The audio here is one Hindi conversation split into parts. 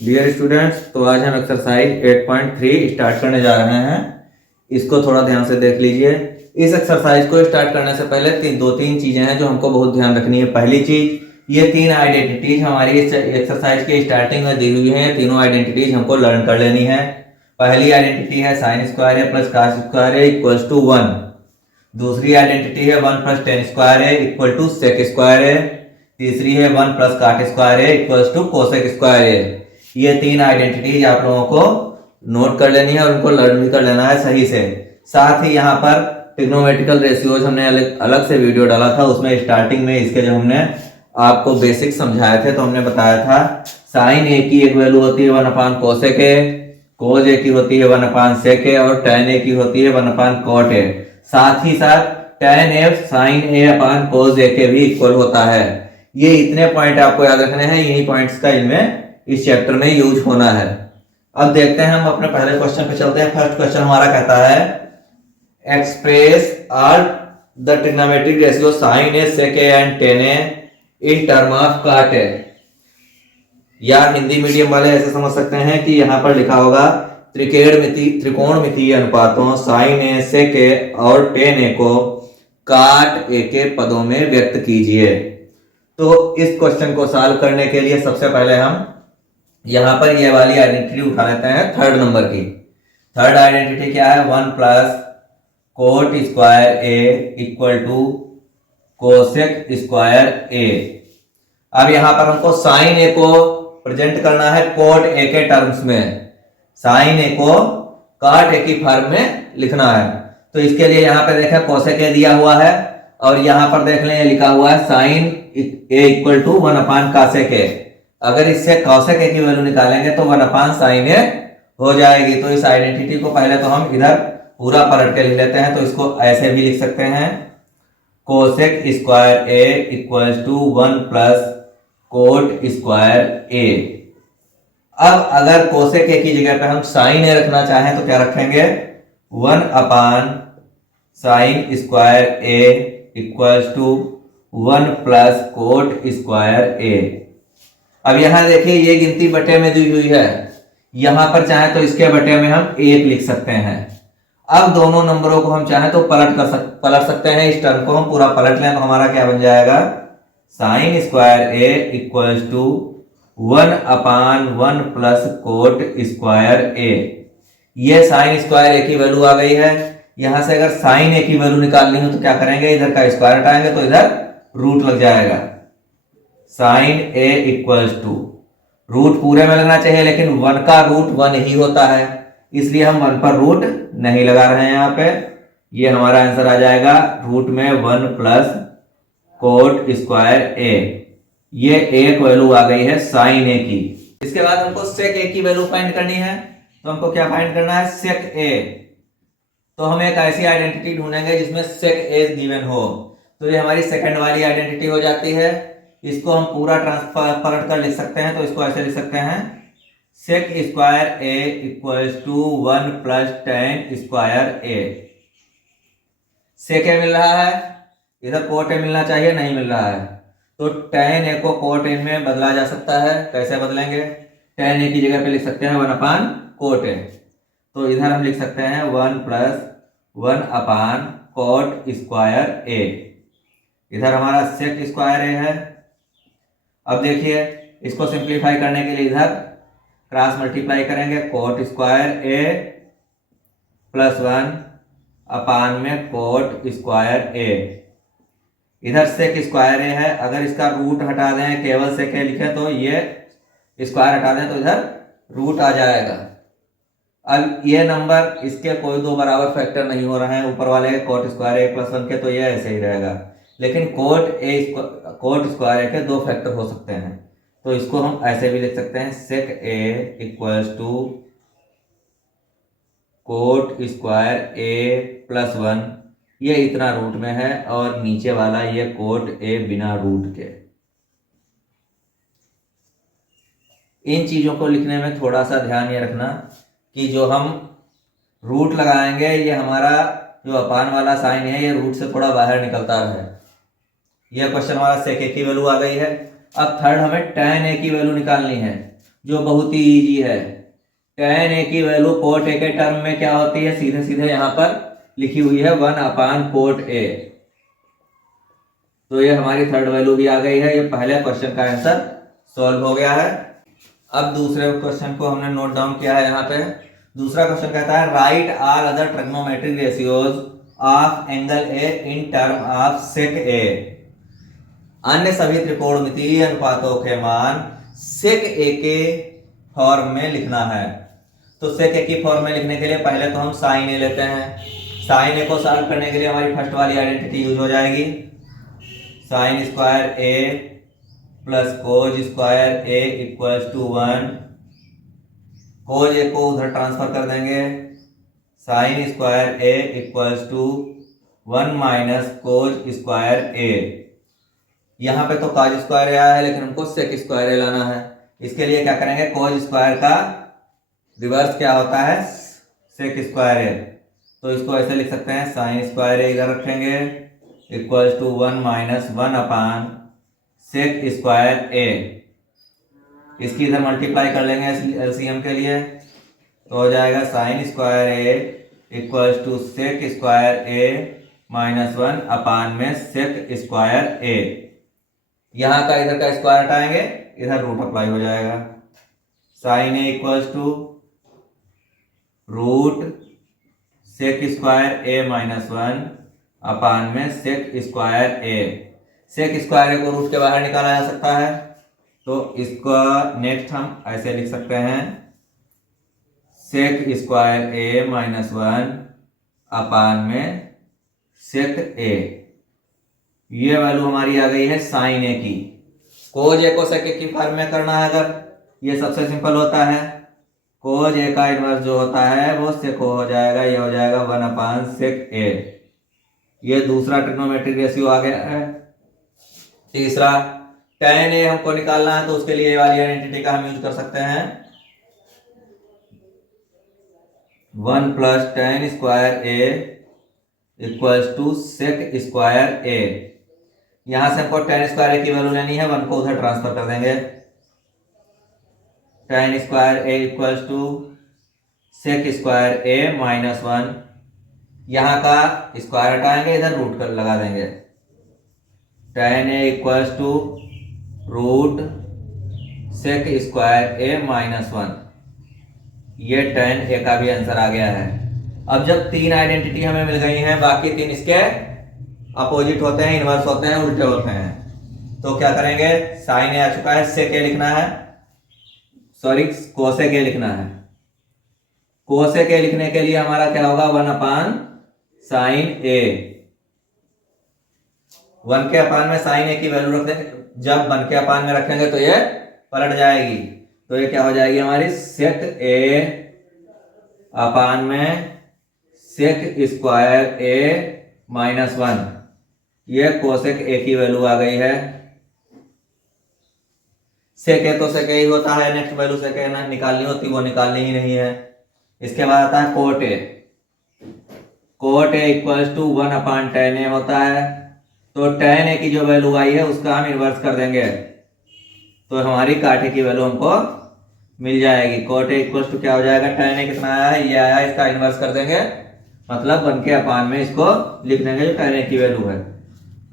डियर स्टूडेंट्स, तो आज हम एक्सरसाइज 8.3 स्टार्ट करने जा रहे हैं। इसको थोड़ा ध्यान से देख लीजिए। इस एक्सरसाइज को स्टार्ट करने से पहले दो तीन चीजें हैं जो हमको बहुत ध्यान रखनी है। पहली चीज, ये तीन आइडेंटिटीज हमारी इस एक्सरसाइज की स्टार्टिंग में दी हुई है। ये तीनों आइडेंटिटीज हमको लर्न कर लेनी है। पहली आइडेंटिटी है साइन स्क्वायर है प्लस कॉस स्क्वायर है इक्वल्स टू 1। दूसरी आइडेंटिटी है 1 प्लस टेन स्क्वायर है इक्वल टू सेक स्क्वायर है। तीसरी है 1 प्लस काट स्क्वायर है इक्वल्स टू कोसेक स्क्वायर है। ये तीन आइडेंटिटीज आप लोगों को नोट कर लेनी है और उनको लर्न भी कर लेना है सही से। साथ ही यहाँ पर ट्रिग्नोमेट्रिकल रेशियोज हमने अलग से वीडियो डाला था। उसमें स्टार्टिंग में इसके जो हमने आपको बेसिक समझाए थे, तो हमने बताया था साइन ए की एक वैल्यू होती है 1 कोसेक ए, कोज ए की होती है 1 सेक ए और tan ए की होती है 1 कॉट ए। साथ ही साथ tan A sign A upon cos ए के भी इक्वल होता है। ये इतने पॉइंट आपको याद रखने हैं। यही पॉइंट्स का इनमें इस चैप्टर में यूज होना है। अब देखते हैं, हम अपने पहले क्वेश्चन पे चलते हैं। फर्स्ट क्वेश्चन हमारा कहता है express all the trigonometric ratio sine A sec A and tan A in term of cot A. या हिंदी मीडियम वाले ऐसे समझ सकते हैं कि यहाँ पर लिखा होगा त्रिकोणमितीय अनुपातों साइन ए सेक ए और tan ए को काट ए के पदों में व्यक्त कीजिए। तो इस क्वेश्चन को सॉल्व करने के लिए सबसे पहले हम यहां पर ये वाली आइडेंटिटी उठा लेते हैं, थर्ड नंबर की। थर्ड आइडेंटिटी क्या है? 1 plus cot square A equal to cosec square A. अब यहां पर हमको साइन ए को प्रेजेंट करना है कोट ए के टर्म्स में। साइन ए को काट ए की फॉर्म में लिखना है। तो इसके लिए यहां पे देखें कोसेक ए दिया हुआ है और यहां पर देख लें लिखा हुआ है साइन ए इक्वल टू 1 कासेक ए। अगर इससे कॉसेक ए की वैल्यू निकालेंगे तो 1 साइन ए हो जाएगी। तो इस आइडेंटिटी को पहले तो हम इधर पूरा पलट के लिख लेते हैं। तो इसको ऐसे भी लिख सकते हैं, cosec square A equals to 1 plus cot square A. अब अगर कोसेक ए की जगह पे हम साइन ए रखना चाहें तो क्या रखेंगे? 1 sine square A equals to 1 plus cot square A. अब यहां देखिए ये गिनती बटे में दी हुई है। यहां पर चाहे तो इसके बटे में हम 1 लिख सकते हैं। अब दोनों नंबरों को हम चाहे तो पलट सकते हैं। इस टर्म को हम पूरा पलट लें तो हमारा क्या बन जाएगा? Sine square A equals to 1/1 plus cot square A. ये साइन स्क्वायर ए की वैल्यू आ गई है। यहां से अगर साइन ए की वैल्यू निकालनी हो तो क्या करेंगे? इधर का स्क्वायर हटाएंगे तो इधर रूट लग जाएगा। Sine A equals to root पूरे में लगना चाहिए, लेकिन 1 का रूट 1 ही होता है, इसलिए हम 1 पर रूट नहीं लगा रहे हैं यहाँ पे। ये हमारा आंसर आ जाएगा रूट में 1 प्लस कोट स्क्वायर ए। ये एक वैल्यू आ गई है साइन ए की। इसके बाद हमको सेक ए की वैल्यू फाइंड करनी है। तो हमको क्या फाइंड करना है? सेक ए। तो हम एक ऐसी आइडेंटिटी ढूंढेंगे जिसमें सेक ए गिवन हो। तो ये हमारी सेकंड वाली आइडेंटिटी हो जाती है। इसको हम पूरा ट्रांसफर कर लिख सकते हैं। तो इसको ऐसे लिख सकते हैं, sec square A equals to 1 plus tan square A. Sec A मिल रहा है, इधर कोट ए मिलना चाहिए, नहीं मिल रहा है। तो tan ए को कोट ए में बदला जा सकता है। कैसे बदलेंगे? tan ए की जगह पे लिख सकते हैं 1 कोट ए। तो इधर हम लिख सकते हैं 1 प्लस 1 कोट स्क्वायर ए। इधर हमारा सेक स्क्वायर ए है। अब देखिए इसको सिंप्लीफाई करने के लिए इधर क्रॉस मल्टीप्लाई करेंगे, कोट स्क्वायर ए प्लस 1 में कोट स्क्वायर ए। इधर सेक स्क्वायर ए है। अगर इसका रूट हटा दें, केवल सेक ए लिखे तो ये स्क्वायर हटा दें तो इधर रूट आ जाएगा। अब ये नंबर इसके कोई दो बराबर फैक्टर नहीं हो रहे हैं, ऊपर वाले कोट स्क्वायर ए प्लस 1 के, तो ये ऐसे ही रहेगा। लेकिन कोट स्क्वायर ए के दो फैक्टर हो सकते हैं। तो इसको हम ऐसे भी लिख सकते हैं, sec A equals to cot square A plus 1। ये इतना रूट में है और नीचे वाला ये कोट ए बिना रूट के। इन चीजों को लिखने में थोड़ा सा ध्यान ये रखना कि जो हम रूट लगाएंगे, ये हमारा जो अपान वाला साइन है ये रूट से थोड़ा बाहर निकलता है। यह क्वेश्चन हमारा सेक ए की वैल्यू आ गई है। अब थर्ड हमें tan ए की वैल्यू निकालनी है। जो बहुत ही इजी है। tan a की वैल्यू cot a के टर्म में क्या होती है, सीधे सीधे यहाँ पर लिखी हुई है 1/cot a। तो ये हमारी थर्ड वैल्यू भी आ गई है। ये पहले क्वेश्चन का आंसर सॉल्व हो गया है। अब दूसरे क्वेश्चन को हमने नोट डाउन किया है यहाँ पे। दूसरा क्वेश्चन कहता है write all other trigonometric ratios of angle A in term of sec A. अन्य सभी त्रिकोणमितीय अनुपातों के मान सेक ए के फॉर्म में लिखना है। तो सेक ए की फॉर्म में लिखने के लिए पहले तो हम साइन ए लेते हैं। साइन ए को सॉल्व करने के लिए हमारी फर्स्ट वाली आइडेंटिटी यूज हो जाएगी, sine square A plus cos square A equals to 1। Cos A को उधर ट्रांसफर कर देंगे, sine square A equals to 1 minus cos square A. यहाँ पे तो काज स्क्वायर ए आया है, लेकिन हमको सेक स्क्वायर ए लाना है। इसके लिए क्या करेंगे, कोज स्क्वायर का रिवर्स क्या होता है, सेक स्क्वायर ए। तो इसको ऐसे लिख सकते हैं, साइन स्क्वायर ए इधर रखेंगे equals to 1 minus 1 sec square A. इसकी इधर मल्टीप्लाई कर लेंगे एलसीएम के लिए, तो हो जाएगा sine square A equals to sec square A minus 1 sec square A. यहाँ का इधर का स्क्वायर हटाएंगे, इधर रूट अप्लाई हो जाएगा। Sine A equals to root sec square A minus 1 sec square A. Sec square A को रूट के बाहर निकाला जा सकता है, तो इसको नेक्स्ट हम ऐसे लिख सकते हैं, सेक स्क्वायर ए माइनस 1 सेक ए। ये वैल्यू हमारी आ गई है साइन ए की। कोज ए को सेक ए की फॉर्म में करना है अगर, ये सबसे सिंपल होता है। कोज ए का इनवर्स जो होता है वो सेक हो जाएगा, ये हो जाएगा 1 सेक ए। ये दूसरा ट्रिग्नोमेट्रिक रेशियो आ गया है। तीसरा tan ए हमको निकालना है, तो उसके लिए ये वाली आइडेंटिटी का हम यूज कर सकते हैं, 1 plus tan square A equals to sec square A. यहां से हमको tan स्क्वायर ए की वैल्यू लेनी है, 1 को उधर ट्रांसफर कर देंगे, tan square A equals to sec square A minus 1। यहाँ का स्क्वायर हटाएंगे, इधर रूट कर लगा देंगे, tan A equals to root sec square A minus 1। ये tan ए का भी आंसर आ गया है। अब जब तीन आइडेंटिटी हमें मिल गई हैं, बाकी तीन इसके अपोजिट होते हैं, इनवर्स होते हैं, उल्टे होते हैं, तो क्या करेंगे, साइन ए आ चुका है, सेक ए लिखना है, सॉरी कोसेक ए लिखना है। कोसेक ए लिखने के लिए हमारा क्या होगा, 1 साइन ए। 1 के अपान में साइन ए की वैल्यू रख देंगे, जब 1 के अपान में रखेंगे तो ये पलट जाएगी, तो ये क्या हो जाएगी हमारी, सेक ए अपान में सेक स्क्वायर ए माइनस 1। ये कोसेक ए की वैल्यू आ गई है। सेक ए तो सेक ए ही होता है, नेक्स्ट वैल्यू सेक ए निकालनी होती, वो निकालनी ही नहीं है। इसके बाद आता है cot A. Cot A equals to 1 tan A होता है, तो tan ए की जो वैल्यू आई है उसका हम इन्वर्स कर देंगे, तो हमारी काट ए की वैल्यू हमको मिल जाएगी। कोट ए इक्वल्स टू क्या हो जाएगा, tan ए कितना आया है, ये आया, इसका इन्वर्स कर देंगे, मतलब 1 के अपान में इसको लिख देंगे जो tan ए की वैल्यू है,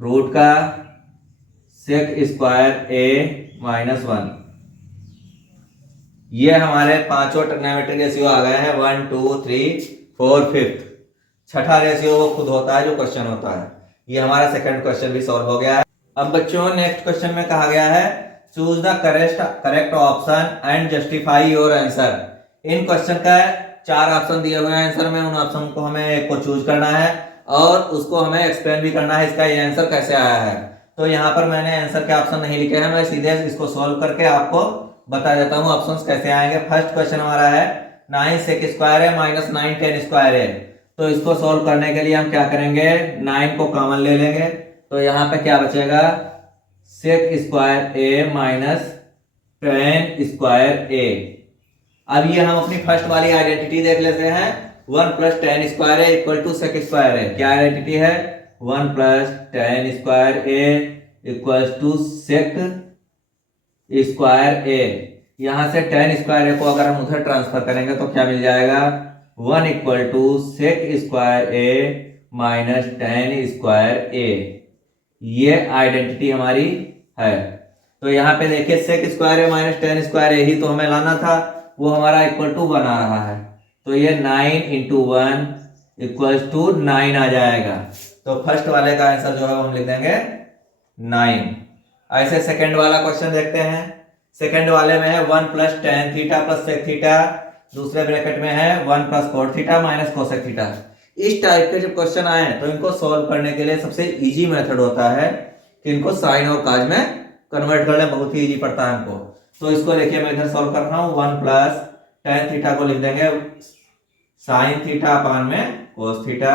रूट का सेक स्क्वायर ए माइनस 1। ये हमारे पांचों ट्रिग्नोमेट्रिक रेशियो आ गए हैं, 1 2 3 4 5। छठा रेशियो वो खुद होता है जो क्वेश्चन होता है। ये हमारा सेकंड क्वेश्चन भी सॉल्व हो गया है। अब बच्चों नेक्स्ट क्वेश्चन में कहा गया है, choose the correct option and justify your answer. In question का 4 ऑप्शन दिए हुए हैं आंसर में, उन ऑप्शन को हमें एक को चूज करना है और उसको हमें एक्सप्लेन भी करना है, इसका ये आंसर कैसे आया है। तो यहाँ पर मैंने आंसर के ऑप्शन नहीं लिखे हैं, मैं सीधे इसको सॉल्व करके आपको बता देता हूँ ऑप्शंस कैसे आएंगे। फर्स्ट क्वेश्चन हमारा है 9 सेक स्क्वायर है माइनस 9 tan स्क्वायर है, तो इसको सॉल्व करने के लिए हम क्या करेंगे, 9 को कॉमन ले लेंगे, तो यहाँ पे क्या बचेगा, सेक square A minus tan square A. अब ये हम अपनी फर्स्ट वाली आइडेंटिटी देख लेते हैं, 1 plus tan square A equal to sec square A. क्या आइडेंटिटी है, 1 plus tan square A equal to sec square A. यहाँ से टेन स्क्वायर ए को अगर हम उधर ट्रांसफर करेंगे तो क्या मिल जाएगा, 1 equal to sec square A minus tan square A. ये आइडेंटिटी हमारी है। तो यहाँ पे देखिए sec square A minus tan square A ही तो हमें लाना था, वो हमारा इक्वल टू 1 आ रहा है। तो ये 9 इंटू 1 इक्वल्स टू 9 आ जाएगा। तो फर्स्ट वाले का आंसर जो है हम लिख देंगे 9। ऐसे सेकंड वाला क्वेश्चन देखते हैं। सेकंड वाले में है 1 plus tan theta plus sec theta, दूसरे ब्रैकेट में है 1 plus cot theta minus cosec theta. इस टाइप के जब क्वेश्चन आए तो इनको सॉल्व करने के लिए सबसे इजी मेथड होता है कि इनको साइन और काज में कन्वर्ट करना, बहुत ही इजी पड़ता है हमको। तो इसको देखिए मैं इधर सॉल्व कर रहा हूँ। 1 प्लस टेन थीटा को लिख देंगे साइन थीटा अपान में कोस थीटा।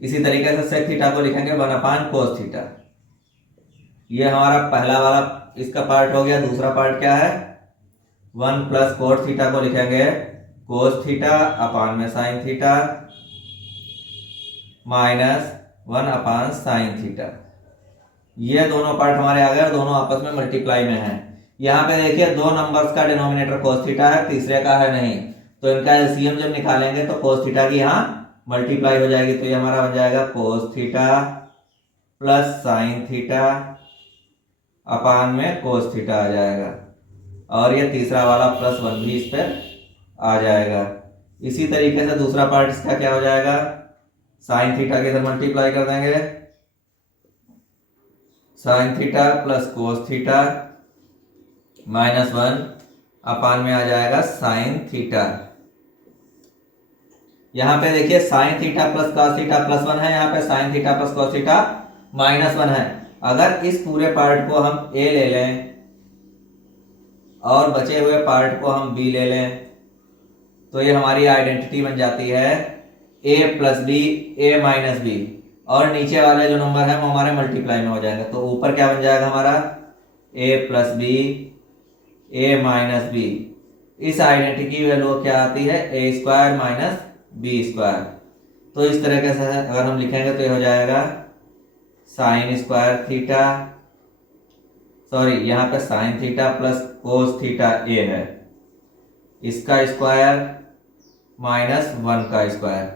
इसी तरीके से सेक थीटा को लिखेंगे 1 अपान कोस थीटा। ये हमारा पहला वाला इसका पार्ट हो गया। दूसरा पार्ट क्या है, 1 प्लस कोट थीटा को लिखेंगे कोस थीटा अपान में sine theta minus 1 upon sine theta. ये दोनों पार्ट हमारे आ गए और दोनों आपस में मल्टीप्लाई में है। यहाँ पे देखिए दो नंबर्स का डिनोमिनेटर कोस थीटा है, तीसरे का है नहीं, तो इनका एलसीएम जब निकालेंगे तो कोस थीटा की यहाँ मल्टीप्लाई हो जाएगी। तो ये हमारा बन जाएगा cos theta plus sine theta upon में कोस थीटा आ जाएगा, और ये तीसरा वाला प्लस 1 भी इस पर आ जाएगा। इसी तरीके से दूसरा पार्ट इसका क्या हो जाएगा, साइन थीटा के इधर मल्टीप्लाई कर देंगे, sign theta plus cos theta minus 1 अपान में आ जाएगा साइन थीटा। यहाँ पे देखिए sign theta plus cos theta plus 1 है, यहाँ पे sine theta plus cos theta minus 1 है। अगर इस पूरे पार्ट को हम ए ले लें और बचे हुए पार्ट को हम बी ले लें तो ये हमारी आइडेंटिटी बन जाती है ए plus B A minus B, और नीचे वाले जो नंबर है वो हमारे मल्टीप्लाई में हो जाएगा। तो ऊपर क्या बन जाएगा हमारा ए plus B A minus B. इस आइडेंटिटी की वैल्यू क्या आती है, ए स्क्वायर माइनस बी स्क्वायर। तो इस तरीके से अगर हम लिखेंगे तो ये हो जाएगा साइन स्क्वायर थीटा, सॉरी यहाँ पे sine theta plus cos theta A है, इसका स्क्वायर माइनस 1 का स्क्वायर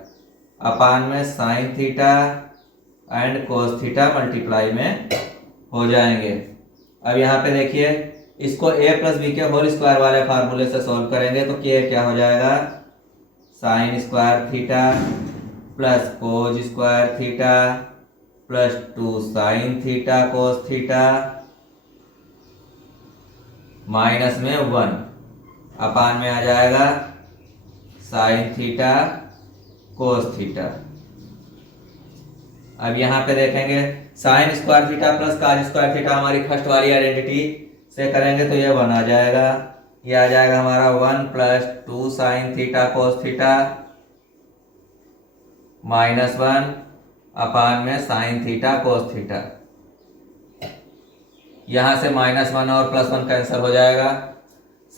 अपान में sine theta and cos theta multiply में हो जाएंगे। अब यहाँ पे देखिए इसको ए प्लस बी के होल स्क्वायर वाले फार्मूले से सॉल्व करेंगे तो क्या हो जाएगा, sine square theta plus cos square theta plus 2 sine theta cos theta minus में 1 अपान में आ जाएगा साइन थीटा कोस थीटा। अब यहाँ पे देखेंगे sign square theta plus cos square theta हमारी फर्स्ट वाली आइडेंटिटी से करेंगे तो ये 1 आ जाएगा। ये आ जाएगा हमारा 1 plus 2 sine theta cos theta minus 1 अपान में साइन थीटा कोस थीटा। यहाँ से माइनस 1 और प्लस 1 कैंसिल हो जाएगा,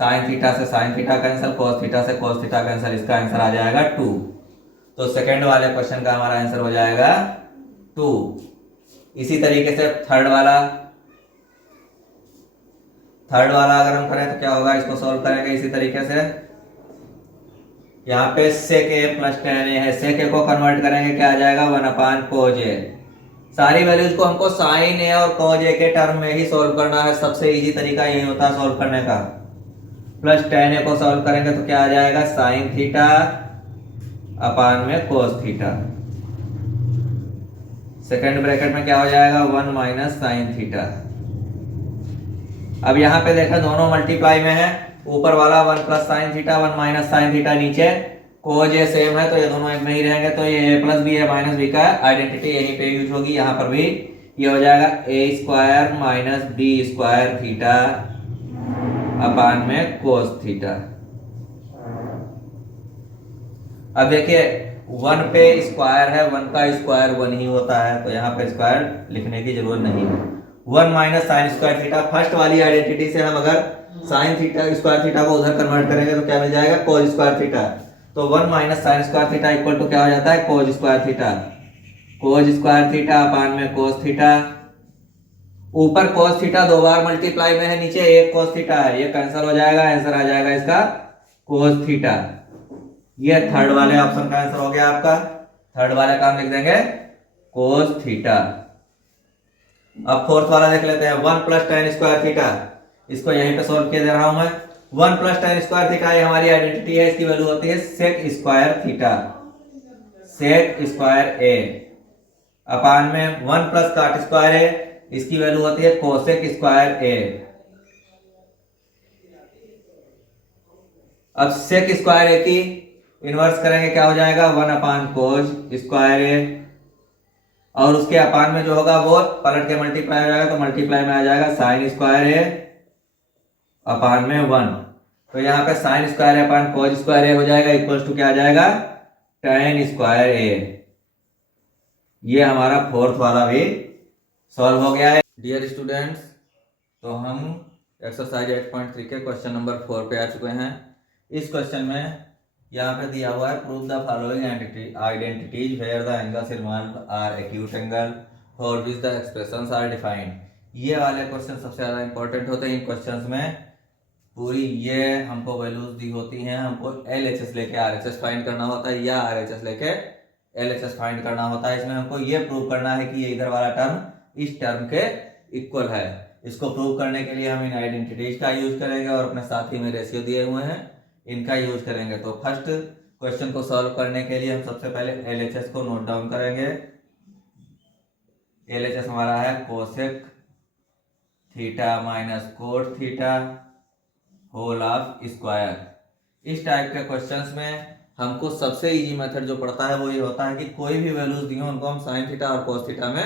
साइन थीटा से sine theta cancel, cos theta से कोस थीटा कैंसिल, इसका आंसर आ जाएगा 2। तो सेकंड वाले क्वेश्चन का हमारा आंसर हो जाएगा 2। इसी तरीके से थर्ड वाला अगर हम करें तो क्या होगा, इसको सॉल्व करेंगे इसी तरीके से। यहाँ पे सेक ए प्लस टेन ए है, सेक ए को कन्वर्ट करेंगे क्या आ जाएगा 1 अपान कोज ए। सारी वैल्यूज को हमको साइन ए और कोज ए के टर्म में ही सॉल्व करना है, सबसे इजी तरीका यही होता है सॉल्व करने का। प्लस टेन ए को सॉल्व करेंगे तो क्या आ जाएगा साइन थीटा अपान में कोस थीटा। सेकेंड ब्रैकेट में क्या हो जाएगा 1 माइनस साइन थीटा। अब यहाँ पे देखा दोनों मल्टीप्लाई में है, ऊपर वाला 1 plus sine theta 1 minus sine theta, नीचे कोज ए सेम है तो ये दोनों एक में ही रहेंगे। तो ये ए प्लस बी है माइनस बी का आइडेंटिटी यहीं पे यूज होगी। यहाँ पर भी ये हो जाएगा A square minus B square theta अपान में कोस थीटा। अब देखिए 1 पे स्क्वायर है, 1 का स्क्वायर 1 ही होता है, तो यहाँ पे स्क्वायर लिखने की जरूरत नहीं है। 1 minus sine square theta, first वाली आइडेंटिटी से हम अगर साइन थीटा स्क्वायर थीटा को उधर कन्वर्ट करेंगे तो क्या मिल जाएगा कोज स्क्वायर थीटा। तो 1 minus sine square theta equal to क्या हो जाता है cos square theta. Cos square theta अपान में कोस थीटा ऊपर cos थीटा 2 बार मल्टीप्लाई में है, नीचे एक cos थीटा है, ये कैंसिल हो जाएगा, आंसर आ जाएगा इसका cos थीटा। ये थर्ड वाले ऑप्शन का आंसर हो गया आपका। थर्ड वाले का हम लिख देंगे cos थीटा। अब फोर्थ वाला देख लेते हैं, 1 प्लस टेन स्क्वायर थीटा। इसको यहीं पे सोल्व किया दे रहा हूं मैं। 1 प्लस टेन स्क्वायर थीटा ये हमारी आइडेंटिटी है, इसकी वैल्यू होती है sec square theta, sec square A upon में 1 प्लस काट स्क्वायर ए, इसकी वैल्यू होती है कोसेक स्क्वायर ए। अब सेक स्क्वायर ए की इनवर्स करेंगे, क्या हो जाएगा 1 अपान कोस स्क्वायर ए, और उसके अपान में जो होगा वो पलट के मल्टीप्लाई हो जाएगा, तो मल्टीप्लाई में आ जाएगा साइन स्क्वायर ए अपान में 1। तो यहाँ पे sine square A upon cos square ए हो जाएगा, इक्वल्स टू क्या आ जाएगा टेन स्क्वायर ए। ये हमारा फोर्थ वाला भी सॉल्व हो गया है। डियर स्टूडेंट्स, तो हम एक्सरसाइज 8.3 के क्वेश्चन नंबर 4 पे आ चुके हैं। इस क्वेश्चन में यहाँ पे दिया हुआ है, prove the following identities where the angles involved are acute angle for which the expressions are defined. ये वाले क्वेश्चन सबसे ज़्यादा इंपॉर्टेंट होते हैं। इन क्वेश्चंस में पूरी ये हमको वैल्यूज दी होती हैं, हमको LHS लेके RHS फाइंड करना होता है या RHS लेके LHS फाइंड करना होता है। इसमें हमको ये प्रूव करना है कि ये इधर वाला टर्म इस टर्म के इक्वल है। इसको प्रूव करने के लिए हम इन आइडेंटिटीज का यूज करेंगे और अपने साथ ही में रेशियो दिए हुए हैं इनका यूज करेंगे। तो फर्स्ट क्वेश्चन को सॉल्व करने के लिए हम सबसे पहले LHS को नोट डाउन करेंगे। LHS हमारा है cosec theta minus cot theta whole of square. इस टाइप के क्वेश्चंस में हमको सबसे इजी मेथड जो पड़ता है वो ये होता है कि कोई भी वैल्यूज दी हो उनको हम साइन थीटा और कोस थीटा में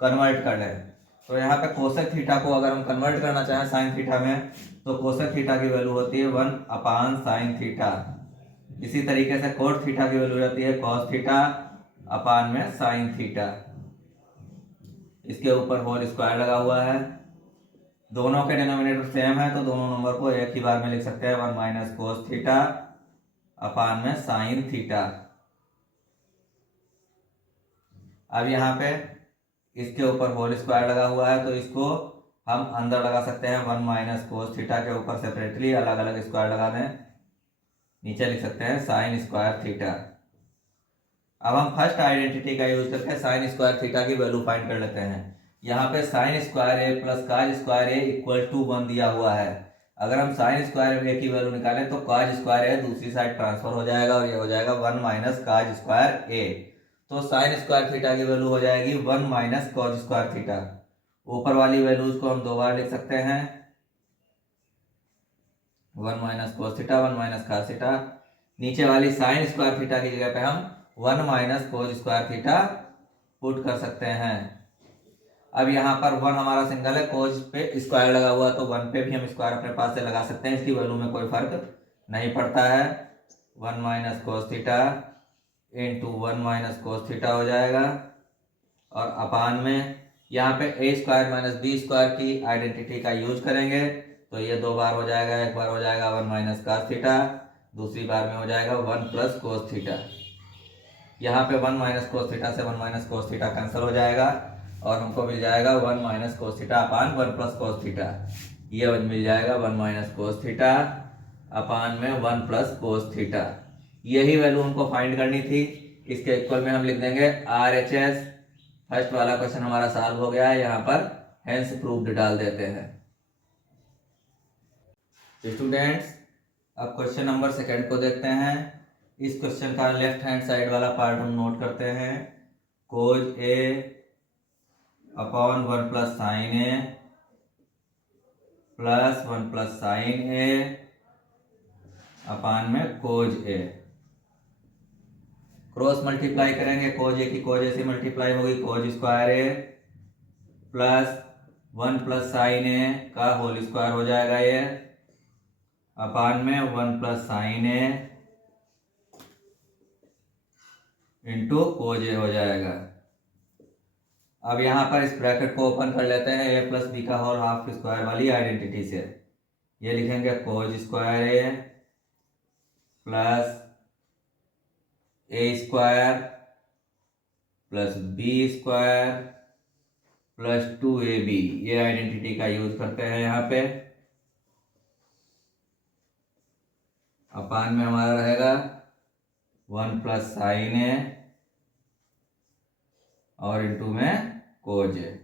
कन्वर्ट कर लें। तो यहाँ पे कोसेक थीटा को अगर हम कन्वर्ट करना चाहें साइन थीटा में, तो कोसेक थीटा की वैल्यू होती है 1 अपान साइन थीटा। इसी तरीके से कोट थीटा की वैल्यू रहती है कॉस थीटा अपान में साइन थीटा। इसके ऊपर होल स्क्वायर लगा हुआ है, दोनों के डिनोमिनेटर सेम है तो दोनों नंबर को एक ही बार में लिख सकते हैं, 1 माइनस कोस थीटा अपान में साइन थीटा। अब यहाँ पे इसके ऊपर होल स्क्वायर लगा हुआ है तो इसको हम अंदर लगा सकते हैं, 1 माइनस कोस थीटा के ऊपर सेपरेटली अलग अलग स्क्वायर लगा दें, नीचे लिख सकते हैं साइन स्क्वायर थीटा। अब हम फर्स्ट आइडेंटिटी का यूज करके साइन स्क्वायर थीटा की वैल्यू फाइंड कर लेते हैं। यहाँ पे sine square A plus cos square A equal to 1 दिया हुआ है। अगर हम साइन स्क्वायर ए की वैल्यू निकालें तो काज स्क्वायर ए दूसरी साइड ट्रांसफर हो जाएगा और ये हो जाएगा 1 माइनस काज स्क्वायर ए। तो साइन स्क्वायर थीटा की वैल्यू हो जाएगी 1 माइनस कॉज स्क्वायर थीटा। ऊपर वाली वैल्यूज को हम दो बार लिख सकते हैं, 1 माइनस कोस थीटा 1 माइनस काज थीटा। नीचे वाली साइन स्क्वायर थीटा की जगह पे हम 1 minus cos square theta put कर सकते हैं। अब यहाँ पर 1 हमारा सिंगल है, कोज पे स्क्वायर लगा हुआ तो 1 पे भी हम स्क्वायर अपने पास से लगा सकते हैं, इसकी वैल्यू में कोई फर्क नहीं पड़ता है। 1 minus cos theta into 1 minus cos theta हो जाएगा, और अपान में यहाँ पे ए स्क्वायर माइनस बी स्क्वायर की आइडेंटिटी का यूज करेंगे तो ये दो बार हो जाएगा, एक बार हो जाएगा 1 माइनस कास थीटा, दूसरी बार में हो जाएगा 1 प्लस कोस थीटा। यहाँ पे 1 माइनस कोस थीटा से 1 माइनस कोस थीटा कैंसिल हो जाएगा और हमको मिल जाएगा 1 minus cos theta upon 1 plus cos theta. ये मिल जाएगा 1 माइनस कोस थीटा अपान में 1 प्लस कोस थीटा। यही वैल्यू हमको फाइंड करनी थी। इसके इक्वल में हम लिख देंगे RHS। फर्स्ट वाला क्वेश्चन हमारा सॉल्व हो गया है, यहाँ पर हेंस प्रूव्ड डाल देते हैं। स्टूडेंट्स, अब क्वेश्चन नंबर सेकंड को देखते हैं। इस क्वेश्चन का लेफ्ट हैंड साइड वाला पार्ट हम नोट करते हैं, cos A upon 1 plus sine A plus 1 plus sine A upon में कोज ए। क्रॉस मल्टीप्लाई करेंगे, कोज ए की कोज ए से मल्टीप्लाई होगी, कोज square A plus 1 plus sine ए का होल स्क्वायर हो जाएगा ये, अपान में 1 प्लस साइन ए इंटू कोज ए हो जाएगा। अब यहाँ पर इस ब्रैकेट को ओपन कर लेते हैं, ए प्लस बी का होल हाफ स्क्वायर वाली आइडेंटिटी से। ये लिखेंगे cos square A plus A square plus B square plus 2ab, ये आइडेंटिटी का यूज करते हैं यहाँ पे। अपान में हमारा रहेगा 1 प्लस साइन ए और इंटू में कोज ए।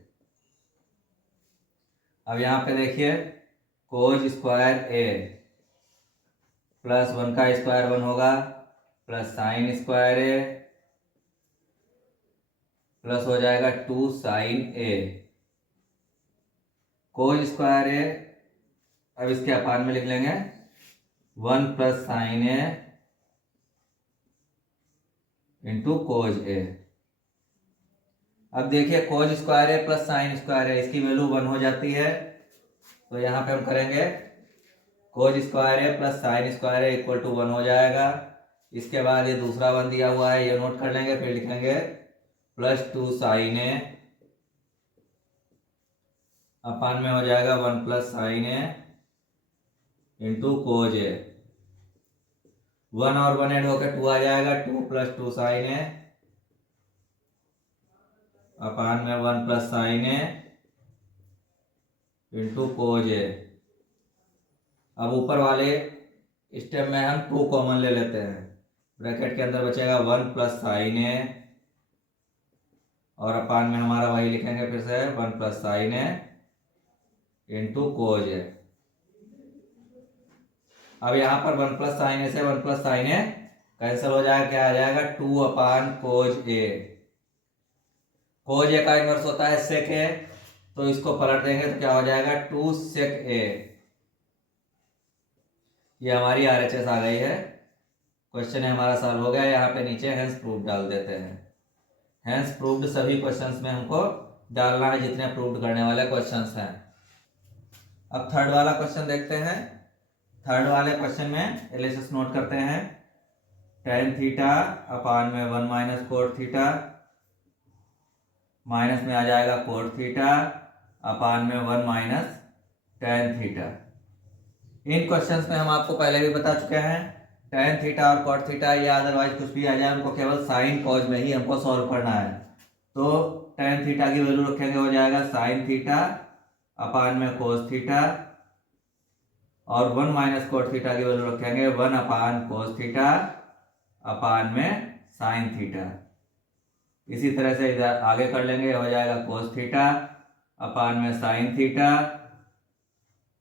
अब यहाँ पे देखिए कोज स्क्वायर ए प्लस 1 का स्क्वायर 1 होगा, plus sine square A plus हो जाएगा 2 sine A. Cause square A अब इसके अपान में लिख लेंगे 1 प्लस साइन ए इंटू कोज ए। अब देखिए कोज square A plus sine square A, इसकी वैल्यू 1 हो जाती है, तो यहाँ पे हम करेंगे cos square A plus sine square A equal to 1 हो जाएगा। इसके बाद ये दूसरा 1 दिया हुआ है, ये नोट कर लेंगे, फिर लिखेंगे प्लस 2 साइन ए अपान में हो जाएगा 1 प्लस साइन ए इंटू कोज ए। 1 और 1 ऐड होकर 2 आ जाएगा, 2 प्लस 2 साइन ए अपान में 1 प्लस साइन ए इंटू कोज ए। अब ऊपर वाले स्टेप में हम 2 कॉमन ले लेते हैं, ब्रैकेट के अंदर बचेगा 1 प्लस साइन ए और अपान में हमारा वही लिखेंगे फिर से 1 प्लस साइन ए इंटू कोज ए। अब यहाँ पर 1 प्लस साइन ए से 1 प्लस साइन ए कैंसिल हो जाएगा, क्या आ जाएगा 2 अपान कोज ए। कोज ए का इनवर्स होता है सेक ए, तो इसको पलट देंगे तो क्या हो जाएगा 2 सेक ए। ये हमारी आरएचएस आ गई है, क्वेश्चन हमारा सॉल्व हो गया। यहाँ पे नीचे हैंस प्रूफ डाल देते हैं। हैंस प्रूव्ड सभी क्वेश्चंस में हमको डालना है जितने प्रूव्ड करने वाले क्वेश्चंस हैं। अब थर्ड वाला क्वेश्चन देखते हैं। थर्ड वाले क्वेश्चन में एलएचएस नोट करते हैं। tan थीटा अपान में 1 माइनस कोट थीटा, माइनस में आ जाएगा कोट थीटा अपान में 1 माइनस tan थीटा। इन क्वेश्चंस में हम आपको पहले भी बता चुके हैं, tan थीटा और cot थीटा या अदरवाइज कुछ भी आ जाए उनको केवल साइन कॉज में ही हमको सॉल्व करना है। तो tan थीटा की वैल्यू रखेंगे, हो जाएगा साइन थीटा अपान में कोस थीटा और 1 माइनस कोट थीटा की वैल्यू रखेंगे 1 अपान कोस थीटा अपान में साइन थीटा। इसी तरह से इधर आगे कर लेंगे, हो जाएगा कोस थीटा अपान में साइन थीटा,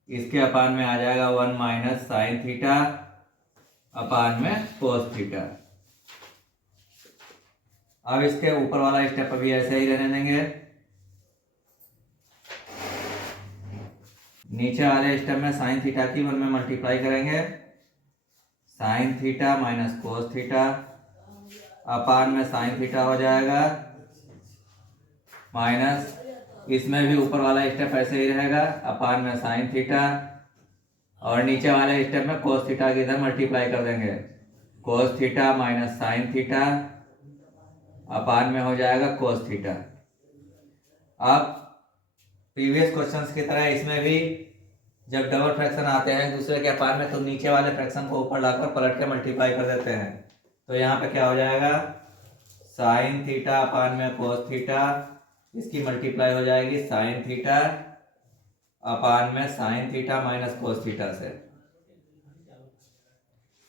इसके अपान में आ जाएगा 1 माइनस साइन थीटा अपान में कोस थीटा। अब इसके ऊपर वाला स्टेप अभी ऐसे ही रहने देंगे। नीचे वाले स्टेप में साइन थीटा की 1 में मल्टीप्लाई करेंगे, sign theta minus cos theta upon में साइन थीटा हो जाएगा माइनस, इसमें भी ऊपर वाला स्टेप ऐसे ही रहेगा अपान में साइन थीटा और नीचे वाले स्टेप में कोस थीटा की इधर मल्टीप्लाई कर देंगे, कोस theta minus sine theta upon में हो जाएगा कोस थीटा। अब प्रीवियस क्वेश्चंस की तरह इसमें भी जब डबल फ्रैक्शन आते हैं दूसरे के अपान में, तो नीचे वाले फ्रैक्शन को ऊपर लाकर पलट के मल्टीप्लाई कर देते हैं। तो यहाँ पे क्या हो जाएगा साइन थीटा अपान में कोस थीटा, इसकी मल्टीप्लाई हो जाएगी साइन थीटा अपान में sine theta minus cos theta से।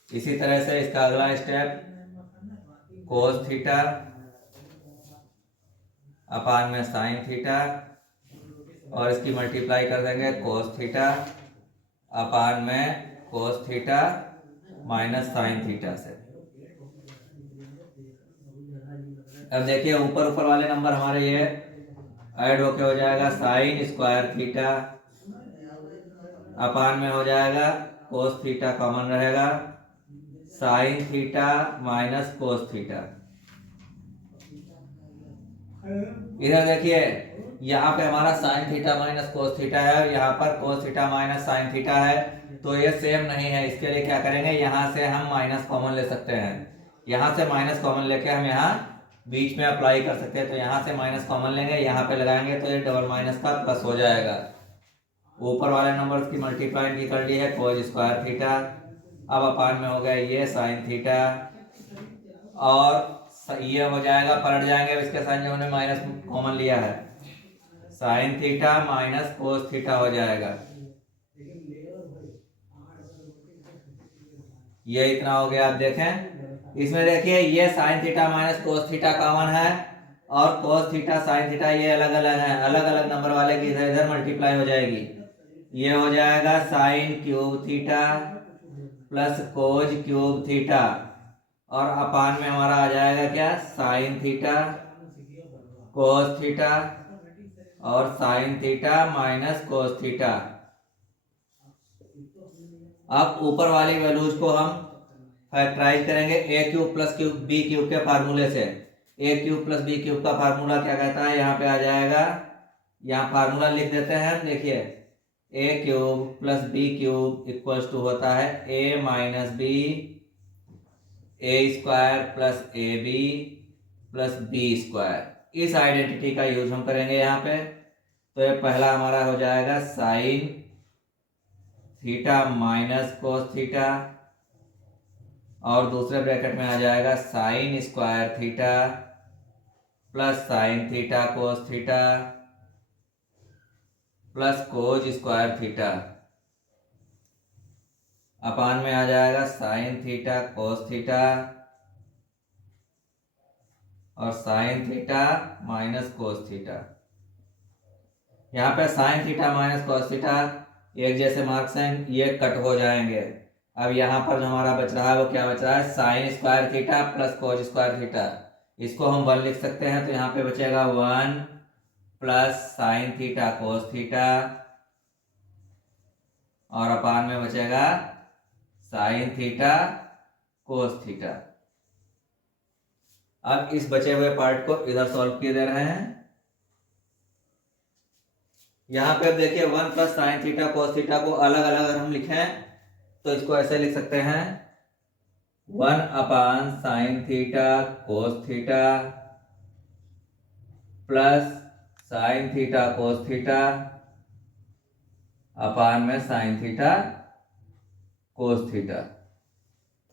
इसी तरह से इसका अगला स्टेप कोस थीटा अपान में साइन थीटा और इसकी मल्टीप्लाई कर देंगे कोस थीटा अपान में cos theta minus sine theta से। अब देखिए ऊपर ऊपर वाले नंबर हमारे ये ऐड होके हो जाएगा साइन स्क्वायर थीटा अपान में हो जाएगा कोस थीटा कॉमन रहेगा sign theta minus cos theta. इधर देखिए यहाँ पे हमारा sign theta minus cos theta है, यहाँ पर कोस थीटा माइनस साइन थीटा है, तो ये सेम नहीं है। इसके लिए क्या करेंगे, यहाँ से हम माइनस कॉमन ले सकते हैं, यहाँ से माइनस कॉमन लेके हम यहाँ बीच में अप्लाई कर सकते हैं। तो यहाँ से माइनस कॉमन लेंगे, यहाँ पे लगाएंगे तो ये डबल माइनस का प्लस हो जाएगा। ऊपर वाले नंबर्स की मल्टीप्लाई की कर ली है कोस स्क्वायर थीटा, अब अपान में हो गया ये साइन थीटा और ये हो जाएगा, पलट जाएंगे इसके साइन जो हमने माइनस कॉमन लिया है, sign theta minus cos theta हो जाएगा। ये इतना हो गया। आप देखें इसमें, देखिए ये sign theta minus cos theta common है और कोस थीटा साइन थीटा ये अलग अलग है। अलग अलग नंबर वाले की इधर इधर मल्टीप्लाई हो जाएगी। ये हो जाएगा sine cube theta plus cos cube theta और अपान में हमारा आ जाएगा क्या, साइन थीटा कोस थीटा और sine theta minus cos theta. अब ऊपर वाली वैल्यूज को हम फैक्टराइज करेंगे A cube plus cube B cube के फार्मूले से। A cube plus B cube का फार्मूला क्या कहता है, यहाँ पे आ जाएगा, यहाँ फार्मूला लिख देते हैं। देखिए A cube plus B cube equals to होता है A minus B A square plus A B plus B square. इस आइडेंटिटी का यूज हम करेंगे यहाँ पे। तो ये पहला हमारा हो जाएगा sign theta minus cos theta और दूसरे ब्रैकेट में आ जाएगा sine square theta plus sign theta cos theta plus cos square theta अपान में आ जाएगा साइन थीटा कोस थीटा और sine theta minus cos theta. यहाँ पे sine theta minus cos theta एक जैसे मार्क्स हैं, ये कट हो जाएंगे। अब यहाँ पर जो हमारा बच रहा है वो क्या बच रहा है, sine square theta plus cos square theta. इसको हम 1 लिख सकते हैं। तो यहाँ पे बचेगा 1 plus sign theta cos theta और अपान में बचेगा साइन थीटा कोस थीटा। अब इस बचे हुए पार्ट को इधर सॉल्व किए दे रहे हैं। यहाँ पे अब देखिए 1 plus sign theta cos theta को अलग अलग अगर हम लिखें तो इसको ऐसे लिख सकते हैं 1 upon sign theta cos theta plus sign theta cos theta upon में साइन थीटा कोस थीटा।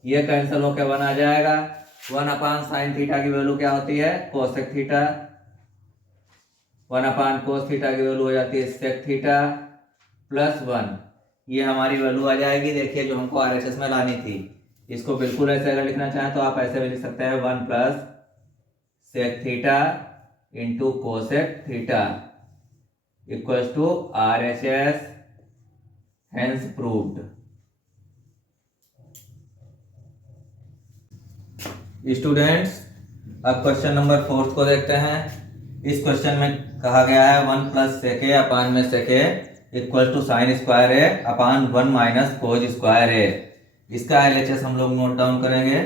ये कैंसिल होकर 1 आ जाएगा। 1 अपान साइन थीटा की वैल्यू क्या होती है, कोसेक थीटा। 1 अपान कोस थीटा की वैल्यू हो जाती है सेक थीटा प्लस 1। ये हमारी वैल्यू आ जाएगी। देखिए जो हमको आरएचएस में लानी थी, इसको बिल्कुल ऐसे अगर लिखना चाहें तो आप ऐसे भी लिख सकते हैं 1 plus sec theta into cosec theta equals to RHS, hence proved. Students अब क्वेश्चन नंबर 4 को देखते हैं। इस क्वेश्चन में कहा गया है 1 प्लस सेक ए अपान में sec A equal to sine square A upon 1 minus cos square A. इसका एलएचएस हम लोग नोट डाउन करेंगे।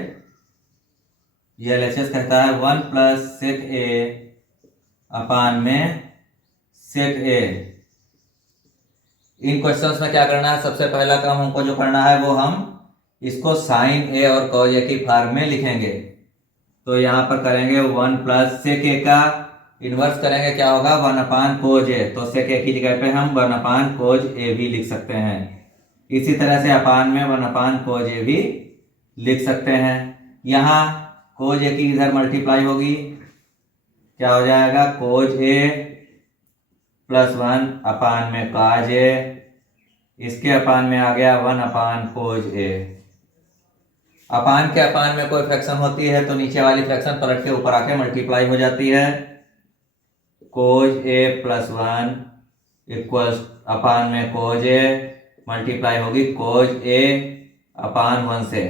ये एलएचएस कहता है 1 प्लस सेक ए अपान में सेक ए। इन क्वेश्चंस में क्या करना है, सबसे पहला काम हमको जो करना है वो हम इसको साइन ए और कॉज ए की फॉर्म में लिखेंगे। तो यहाँ पर करेंगे 1 प्लस सेक ए का इनवर्स करेंगे, क्या होगा 1 अपान कोज ए। तो सेक ए की जगह पे हम 1 अपान कोज ए भी लिख सकते हैं। इसी तरह से अपान में 1 अपान कोज ए भी लिख सकते हैं। यहाँ कोज ए की इधर मल्टीप्लाई होगी, क्या हो जाएगा कोज ए प्लस 1 अपान में काज ए। इसके अपान में आ गया 1 अपान कोज ए। अपान के अपान में कोई फ्रैक्शन होती है तो नीचे वाली फ्रैक्शन पलट के ऊपर आके मल्टीप्लाई हो जाती है। कोज ए प्लस 1 इक्वल्स अपान में कोज ए मल्टीप्लाई होगी कोज ए अपान 1 से।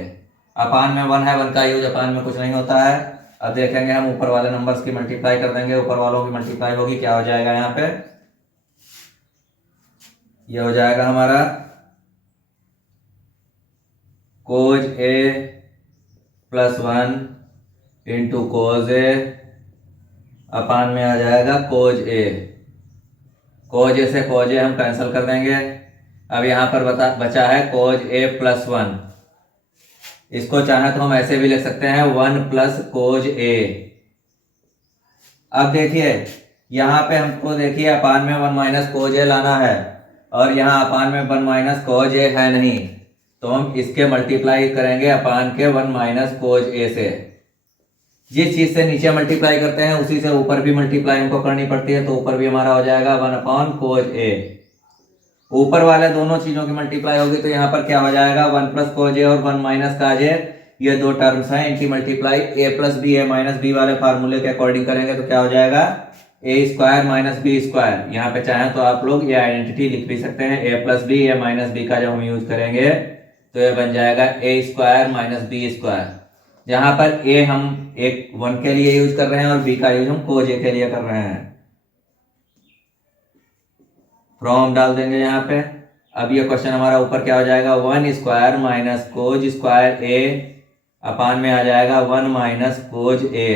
अपान में 1 है, 1 का यूज अपान में कुछ नहीं होता है। अब देखेंगे हम ऊपर वाले नंबर्स की मल्टीप्लाई कर देंगे, ऊपर वालों की मल्टीप्लाई होगी, क्या हो जाएगा यहाँ पे, ये हो जाएगा हमारा कोज A plus 1 into cause A upon में आ जाएगा कोज ए। कोज ए से कोज ए हम कैंसिल कर देंगे। अब यहाँ पर बचा है कोज ए प्लस 1। इसको चाहे तो हम ऐसे भी लिख सकते हैं 1 प्लस कोज ए। अब देखिए यहाँ पे हमको देखिए अपान में 1 माइनस कोज ए लाना है और यहाँ अपान में 1 माइनस कोज ए है नहीं, तो हम इसके मल्टीप्लाई करेंगे अपान के 1 माइनस कोज ए से। जिस चीज से नीचे मल्टीप्लाई करते हैं उसी से ऊपर भी मल्टीप्लाई हमको करनी पड़ती है, तो ऊपर भी हमारा हो जाएगा 1/cos a। ऊपर वाले दोनों चीजों की मल्टीप्लाई होगी तो यहाँ पर क्या हो जाएगा 1 + cos a और 1 - cos a, ये दो टर्म्स हैं, इनकी multiply a + b a - b वाले फार्मूले के अकॉर्डिंग करेंगे तो क्या हो जाएगा a² - b²। यहाँ पे चाहें तो आप लोग ये आइडेंटिटी लिख भी सकते हैं, a + b a - b का जब हम यूज करेंगे तो ये बन जाएगा a² - b²। जहां पर a हम एक 1 के लिए यूज कर रहे हैं और b का यूज हम cos a के लिए कर रहे हैं। फ्रॉम डाल देंगे यहाँ पे। अब ये क्वेश्चन हमारा ऊपर क्या हो जाएगा 1² - cos² a अपान में आ जाएगा 1 - cos a।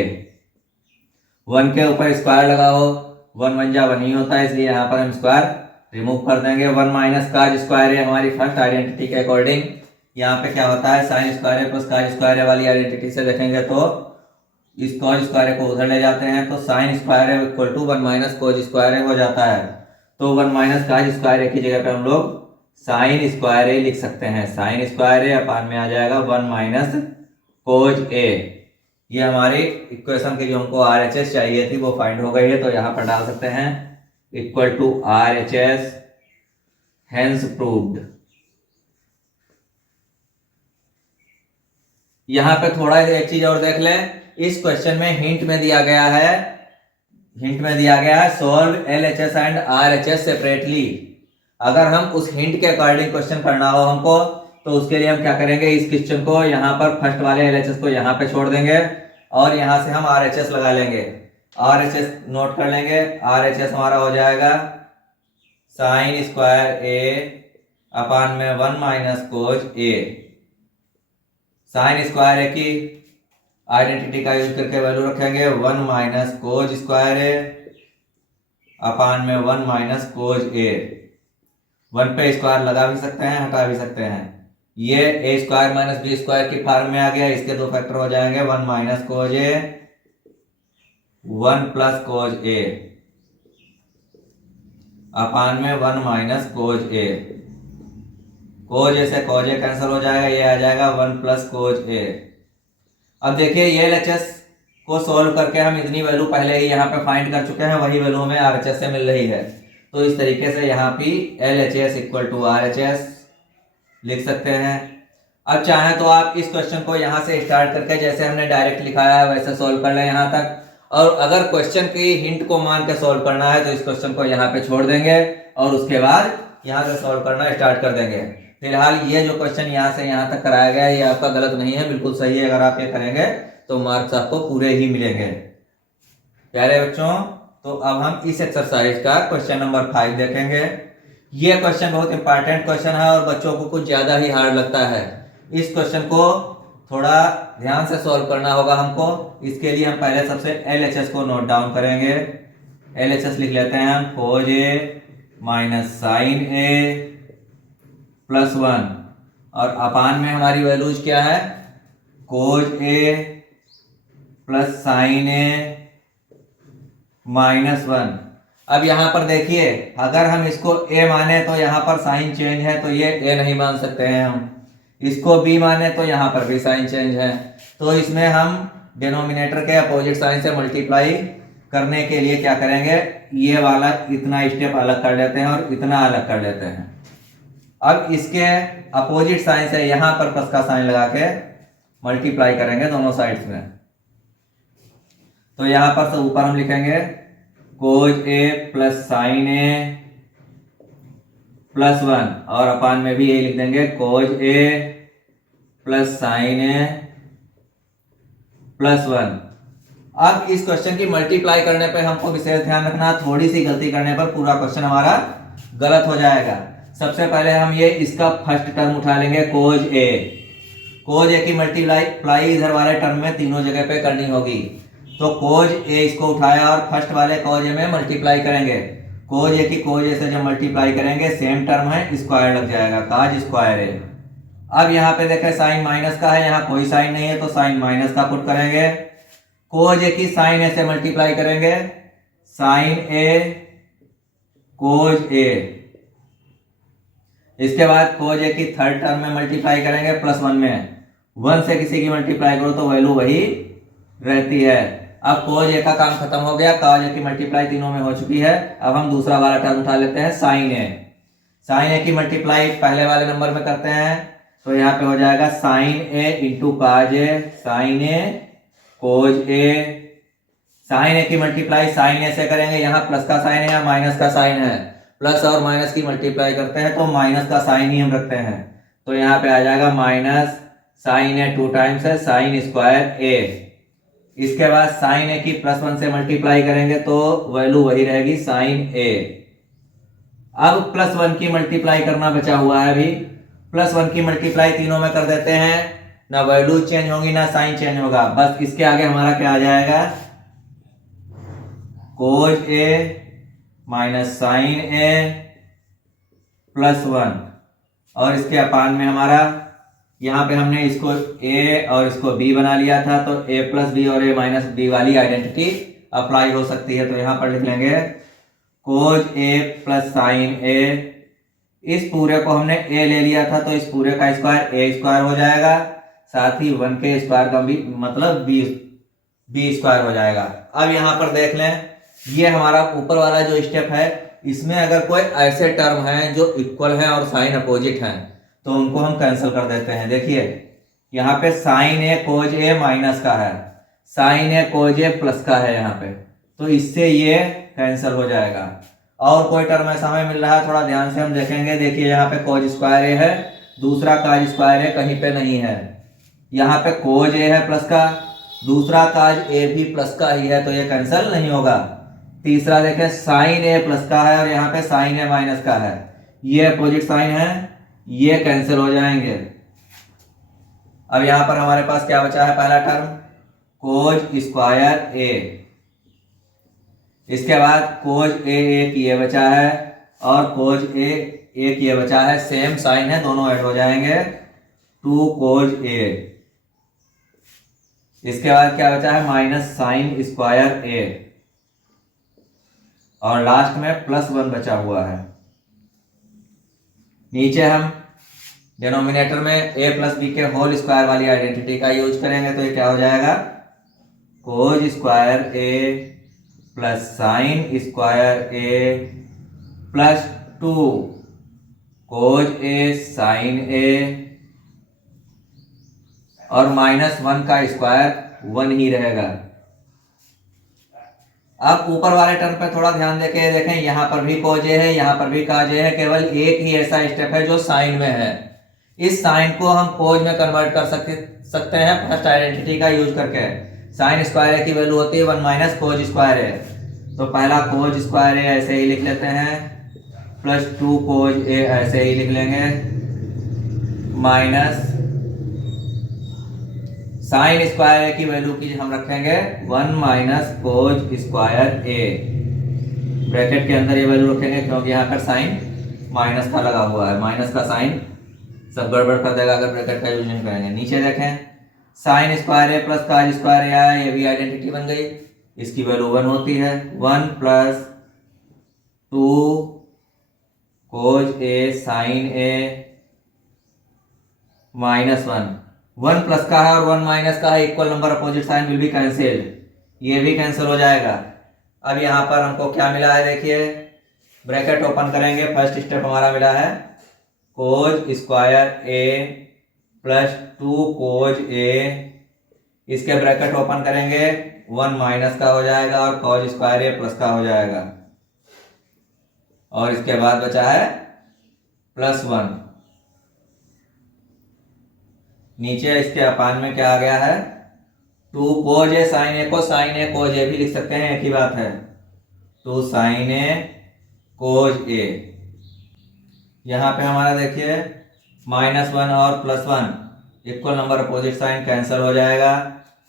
1 के ऊपर स्क्वायर लगाओ, 1 1 जा 1 ही होता है, इसलिए यहाँ पर हम स्क्वायर रिमूव कर देंगे। 1 - cos² a हमारी फर्स्ट आइडेंटिटी के अकॉर्डिंग यहाँ पे क्या होता है sin² a + cos² a वाली आइडेंटिटी से देखेंगे तो इस cos² a को उधर ले जाते हैं तो sin² a = 1 - cos² a हो जाता है। तो 1 - cos² a की जगह पे हम लोग sin² a लिख सकते हैं। sin² a अपान में आ जाएगा 1 - cos a। ये हमारी इक्वेशन की जो हमको RHS चाहिए थी वो फाइंड हो गई है, तो यहाँ पर डाल सकते हैं = RHS हेंस प्रूव्ड। यहाँ पे थोड़ा एक चीज और देख लें, इस क्वेश्चन में हिंट में दिया गया है solve LHS and RHS separately. अगर हम उस हिंट के अकॉर्डिंग क्वेश्चन करना हो हमको तो उसके लिए हम क्या करेंगे, इस क्वेश्चन को यहाँ पर फर्स्ट वाले LHS को यहाँ पे छोड़ देंगे और यहाँ से हम RHS लगा लेंगे। RHS नोट कर लेंगे, RHS हमारा हो जाएगा sin² a अपान में 1 - cos a। sin² a की आइडेंटिटी का यूज करके वैल्यू रखेंगे 1 - cos² a अपान में 1 - cos a। 1 पे स्क्वायर लगा भी सकते हैं, हटा भी सकते हैं। ये a² - b² की फॉर्म में आ गया, इसके दो फैक्टर हो जाएंगे 1 - cos a 1 + cos a अपान में 1 - cos a। cos a से cos a कैंसिल हो जाएगा, ये आ जाएगा 1 + cos a। अब देखिए ये LHS को सॉल्व करके हम इतनी वैल्यू पहले ही यहाँ पे फाइंड कर चुके हैं, वही वैल्यू हमें RHS से मिल रही है। तो इस तरीके से यहाँ भी LHS = RHS लिख सकते हैं। अब चाहे तो आप इस क्वेश्चन को यहाँ से स्टार्ट करके जैसे हमने डायरेक्ट लिखाया है वैसे सॉल्व कर लें यहाँ तक, और अगर क्वेश्चन की हिंट को मान के सॉल्व करना है तो इस क्वेश्चन को यहाँ पे छोड़ देंगे और उसके बाद यहाँ से सॉल्व करना स्टार्ट कर देंगे। फिलहाल ये जो क्वेश्चन यहाँ से यहाँ तक कराया गया है ये आपका गलत नहीं है, बिल्कुल सही है। अगर आप ये करेंगे तो मार्क्स आपको पूरे ही मिलेंगे। प्यारे बच्चों, तो अब हम इस एक्सरसाइज का क्वेश्चन नंबर 5 देखेंगे। ये क्वेश्चन बहुत इंपॉर्टेंट क्वेश्चन है और बच्चों को कुछ ज्यादा ही हार्ड लगता है। इस क्वेश्चन को थोड़ा ध्यान से सॉल्व करना होगा हमको। इसके लिए हम पहले सबसे LHS को नोट डाउन करेंगे। LHS लिख लेते हैं हम cos a - sin a + 1 और अपान में हमारी वैल्यूज क्या है cos a + sin a -1। अब यहाँ पर देखिए अगर हम इसको a माने तो यहाँ पर साइन चेंज है तो ये a नहीं मान सकते हैं हम। इसको b माने तो यहाँ पर भी साइन चेंज है, तो इसमें हम डिनोमिनेटर के अपोजिट साइन से मल्टीप्लाई करने के लिए क्या करेंगे, ये वाला इतना स्टेप अलग कर लेते हैं और इतना अलग कर लेते हैं। अब इसके अपोजिट साइन से यहाँ पर प्लस का साइन लगा के मल्टीप्लाई करेंगे दोनों साइड्स में। तो यहाँ पर से ऊपर हम लिखेंगे cos a + sin a + 1 और अपान में भी यही लिख देंगे cos a + sin a + 1। अब इस क्वेश्चन की मल्टीप्लाई करने पे हमको विशेष ध्यान रखना, थोड़ी सी गलती करने पर पूरा क्वेश्चन हमारा गलत हो जाएगा। सबसे पहले हम ये इसका फर्स्ट टर्म उठा लेंगे cos a। cos a की मल्टीप्लाई इधर वाले टर्म में तीनों जगह पे करनी होगी, तो cos a इसको उठाया और फर्स्ट वाले cos a में मल्टीप्लाई करेंगे। cos a की cos a से जब मल्टीप्लाई करेंगे सेम टर्म है स्क्वायर लग जाएगा cos² a। अब यहाँ पे देखें साइन माइनस का है, यहाँ कोई साइन नहीं है तो साइन माइनस का पुट करेंगे। cos a की साइन a से मल्टीप्लाई करेंगे साइन a cos a। इसके बाद cos a की थर्ड टर्म में मल्टीप्लाई करेंगे +1 में। 1 से किसी की मल्टीप्लाई करो तो वैल्यू वही रहती है। अब कोज ए का काम खत्म हो गया, कॉज ए की मल्टीप्लाई तीनों में हो चुकी है। अब हम दूसरा वाला टर्म उठा लेते हैं, साइन ए। साइन ए की मल्टीप्लाई पहले वाले नंबर में करते हैं, तो यहाँ पे हो जाएगा sine A into cause A, sign A cause A. Sign ए की मल्टीप्लाई साइन ए से करेंगे, यहाँ प्लस का साइन है या माइनस का साइन है, प्लस और माइनस की मल्टीप्लाई करते हैं तो माइनस का साइन ही हम रखते हैं, तो यहाँ पे आ जाएगा माइनस साइन ए 2 टाइम्स है साइन स्क्वायर ए। इसके बाद साइन ए की +1 से मल्टीप्लाई करेंगे तो वैल्यू वही रहेगी साइन ए। अब +1 की मल्टीप्लाई करना बचा हुआ है, अभी +1 की मल्टीप्लाई तीनों में कर देते हैं, ना वैल्यू चेंज होगी ना साइन चेंज होगा, बस इसके आगे हमारा क्या आ जाएगा, कोज ए माइनस साइन ए +1, और इसके अपान में हमारा यहाँ पे हमने इसको a और इसको b बना लिया था, तो a + b और a - b वाली आइडेंटिटी अप्लाई हो सकती है, तो यहाँ पर लिख लेंगे कोज a + साइन a। इस पूरे को हमने a ले लिया था तो इस पूरे का स्क्वायर a² हो जाएगा, साथ ही 1 के स्क्वायर का भी मतलब b² हो जाएगा। अब यहाँ पर देख लें, ये हमारा ऊपर वाला जो स्टेप है, इसमें अगर कोई ऐसे टर्म हैं जो इक्वल हैं और साइन अपोजिट हैं तो उनको हम कैंसिल कर देते हैं। देखिए यहाँ पे साइन ए कोज ए माइनस का है, sine A cause A plus का है यहाँ पे, तो इससे ये कैंसिल हो जाएगा। और कोई टर्म ऐसा हमें मिल रहा है, थोड़ा ध्यान से हम देखेंगे। देखिए यहाँ पे कोज स्क्वायर ए है, दूसरा काज स्क्वायर ए कहीं पे नहीं है, यहाँ पे कोज ए है प्लस का, दूसरा काज ए भी प्लस का ही है, तो ये कैंसिल नहीं होगा। तीसरा देखें साइन ए प्लस का है और यहाँ पे साइन ए माइनस का है, ये अपोजिट साइन है, ये कैंसिल हो जाएंगे। अब यहाँ पर हमारे पास क्या बचा है, पहला टर्म कोज स्क्वायर ए, इसके बाद कोज ए एक ये बचा है और कोज ए एक ये बचा है, सेम साइन है, दोनों ऐड हो जाएंगे 2 कोज ए। इसके बाद क्या बचा है, माइनस साइन स्क्वायर ए, और लास्ट में +1 बचा हुआ है। नीचे हम डिनोमिनेटर में a + b के होल स्क्वायर वाली आइडेंटिटी का यूज करेंगे, तो ये क्या हो जाएगा, cos square a plus sine square a +2 cos a sine a, और -1 का स्क्वायर 1 ही रहेगा। अब ऊपर वाले टर्म पे थोड़ा ध्यान देके देखें, यहाँ पर भी कोज ए है, यहाँ पर भी काज ए है, केवल एक ही ऐसा स्टेप है जो साइन में है। इस साइन को हम कोज में कन्वर्ट कर सकते हैं फर्स्ट आइडेंटिटी का यूज करके। साइन स्क्वायर ए की वैल्यू होती है 1 - कोज स्क्वायर ए, तो पहला कोज स्क्वायर ए ऐसे ही लिख लेते हैं, +2 कोज ए ऐसे ही लिख लेंगे, माइनस साइन स्क्वायर ए की वैल्यू की हम रखेंगे 1 - कोज स्क्वायर ए, ब्रैकेट के अंदर ये वैल्यू रखेंगे क्योंकि यहाँ पर साइन माइनस का लगा हुआ है, माइनस का साइन सब गड़बड़ कर देगा अगर ब्रैकेट का यूज नहीं करेंगे। नीचे देखें sign square A plus cos square ए आया, ये भी आइडेंटिटी बन गई, इसकी वैल्यू 1 होती है, 1 + 2 कोज ए साइन ए -1, 1 प्लस का है और 1 माइनस का है, equal number opposite sign will be cancelled, ये भी कैंसिल हो जाएगा। अब यहाँ पर हमको क्या मिला है, देखिए ब्रैकेट ओपन करेंगे, फर्स्ट स्टेप हमारा मिला है कोज स्क्वायर ए +2 कोज ए, इसके ब्रैकेट ओपन करेंगे 1 माइनस का हो जाएगा और कोज स्क्वायर ए प्लस का हो जाएगा, और इसके बाद बचा है +1। नीचे इसके अपान में क्या आ गया है, 2 कोज ए साइन ए को साइन ए कोज ए भी लिख सकते हैं, एक ही बात है, 2 साइन ए कोज ए। यहाँ पे हमारा देखिए -1 और +1 equal number opposite sign cancel हो जाएगा,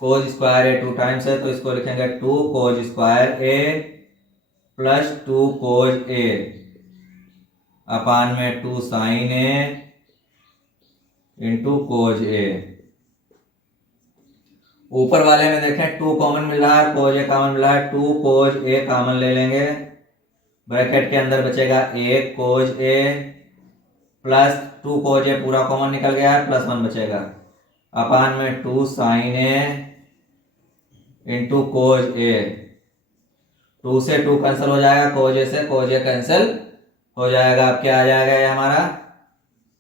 कोज स्क्वायर ए 2 टाइम्स है तो इसको लिखेंगे 2 कोज square A +2 cause A upon में 2 साइन ए इंटू कोज ए। ऊपर वाले में देखें 2 कॉमन मिल रहा है, कोज ए कॉमन मिल रहा है, 2 कोज ए कॉमन ले लेंगे, ब्रैकेट के अंदर बचेगा 1 कोज ए +2 कोज ए पूरा कॉमन निकल गया है, +1 बचेगा, अपान में 2 साइन ए इंटू कोज ए। 2 से 2 कैंसिल हो जाएगा, कोज ए से कोज ए कैंसिल हो जाएगा। अब क्या आ जाएगा ये हमारा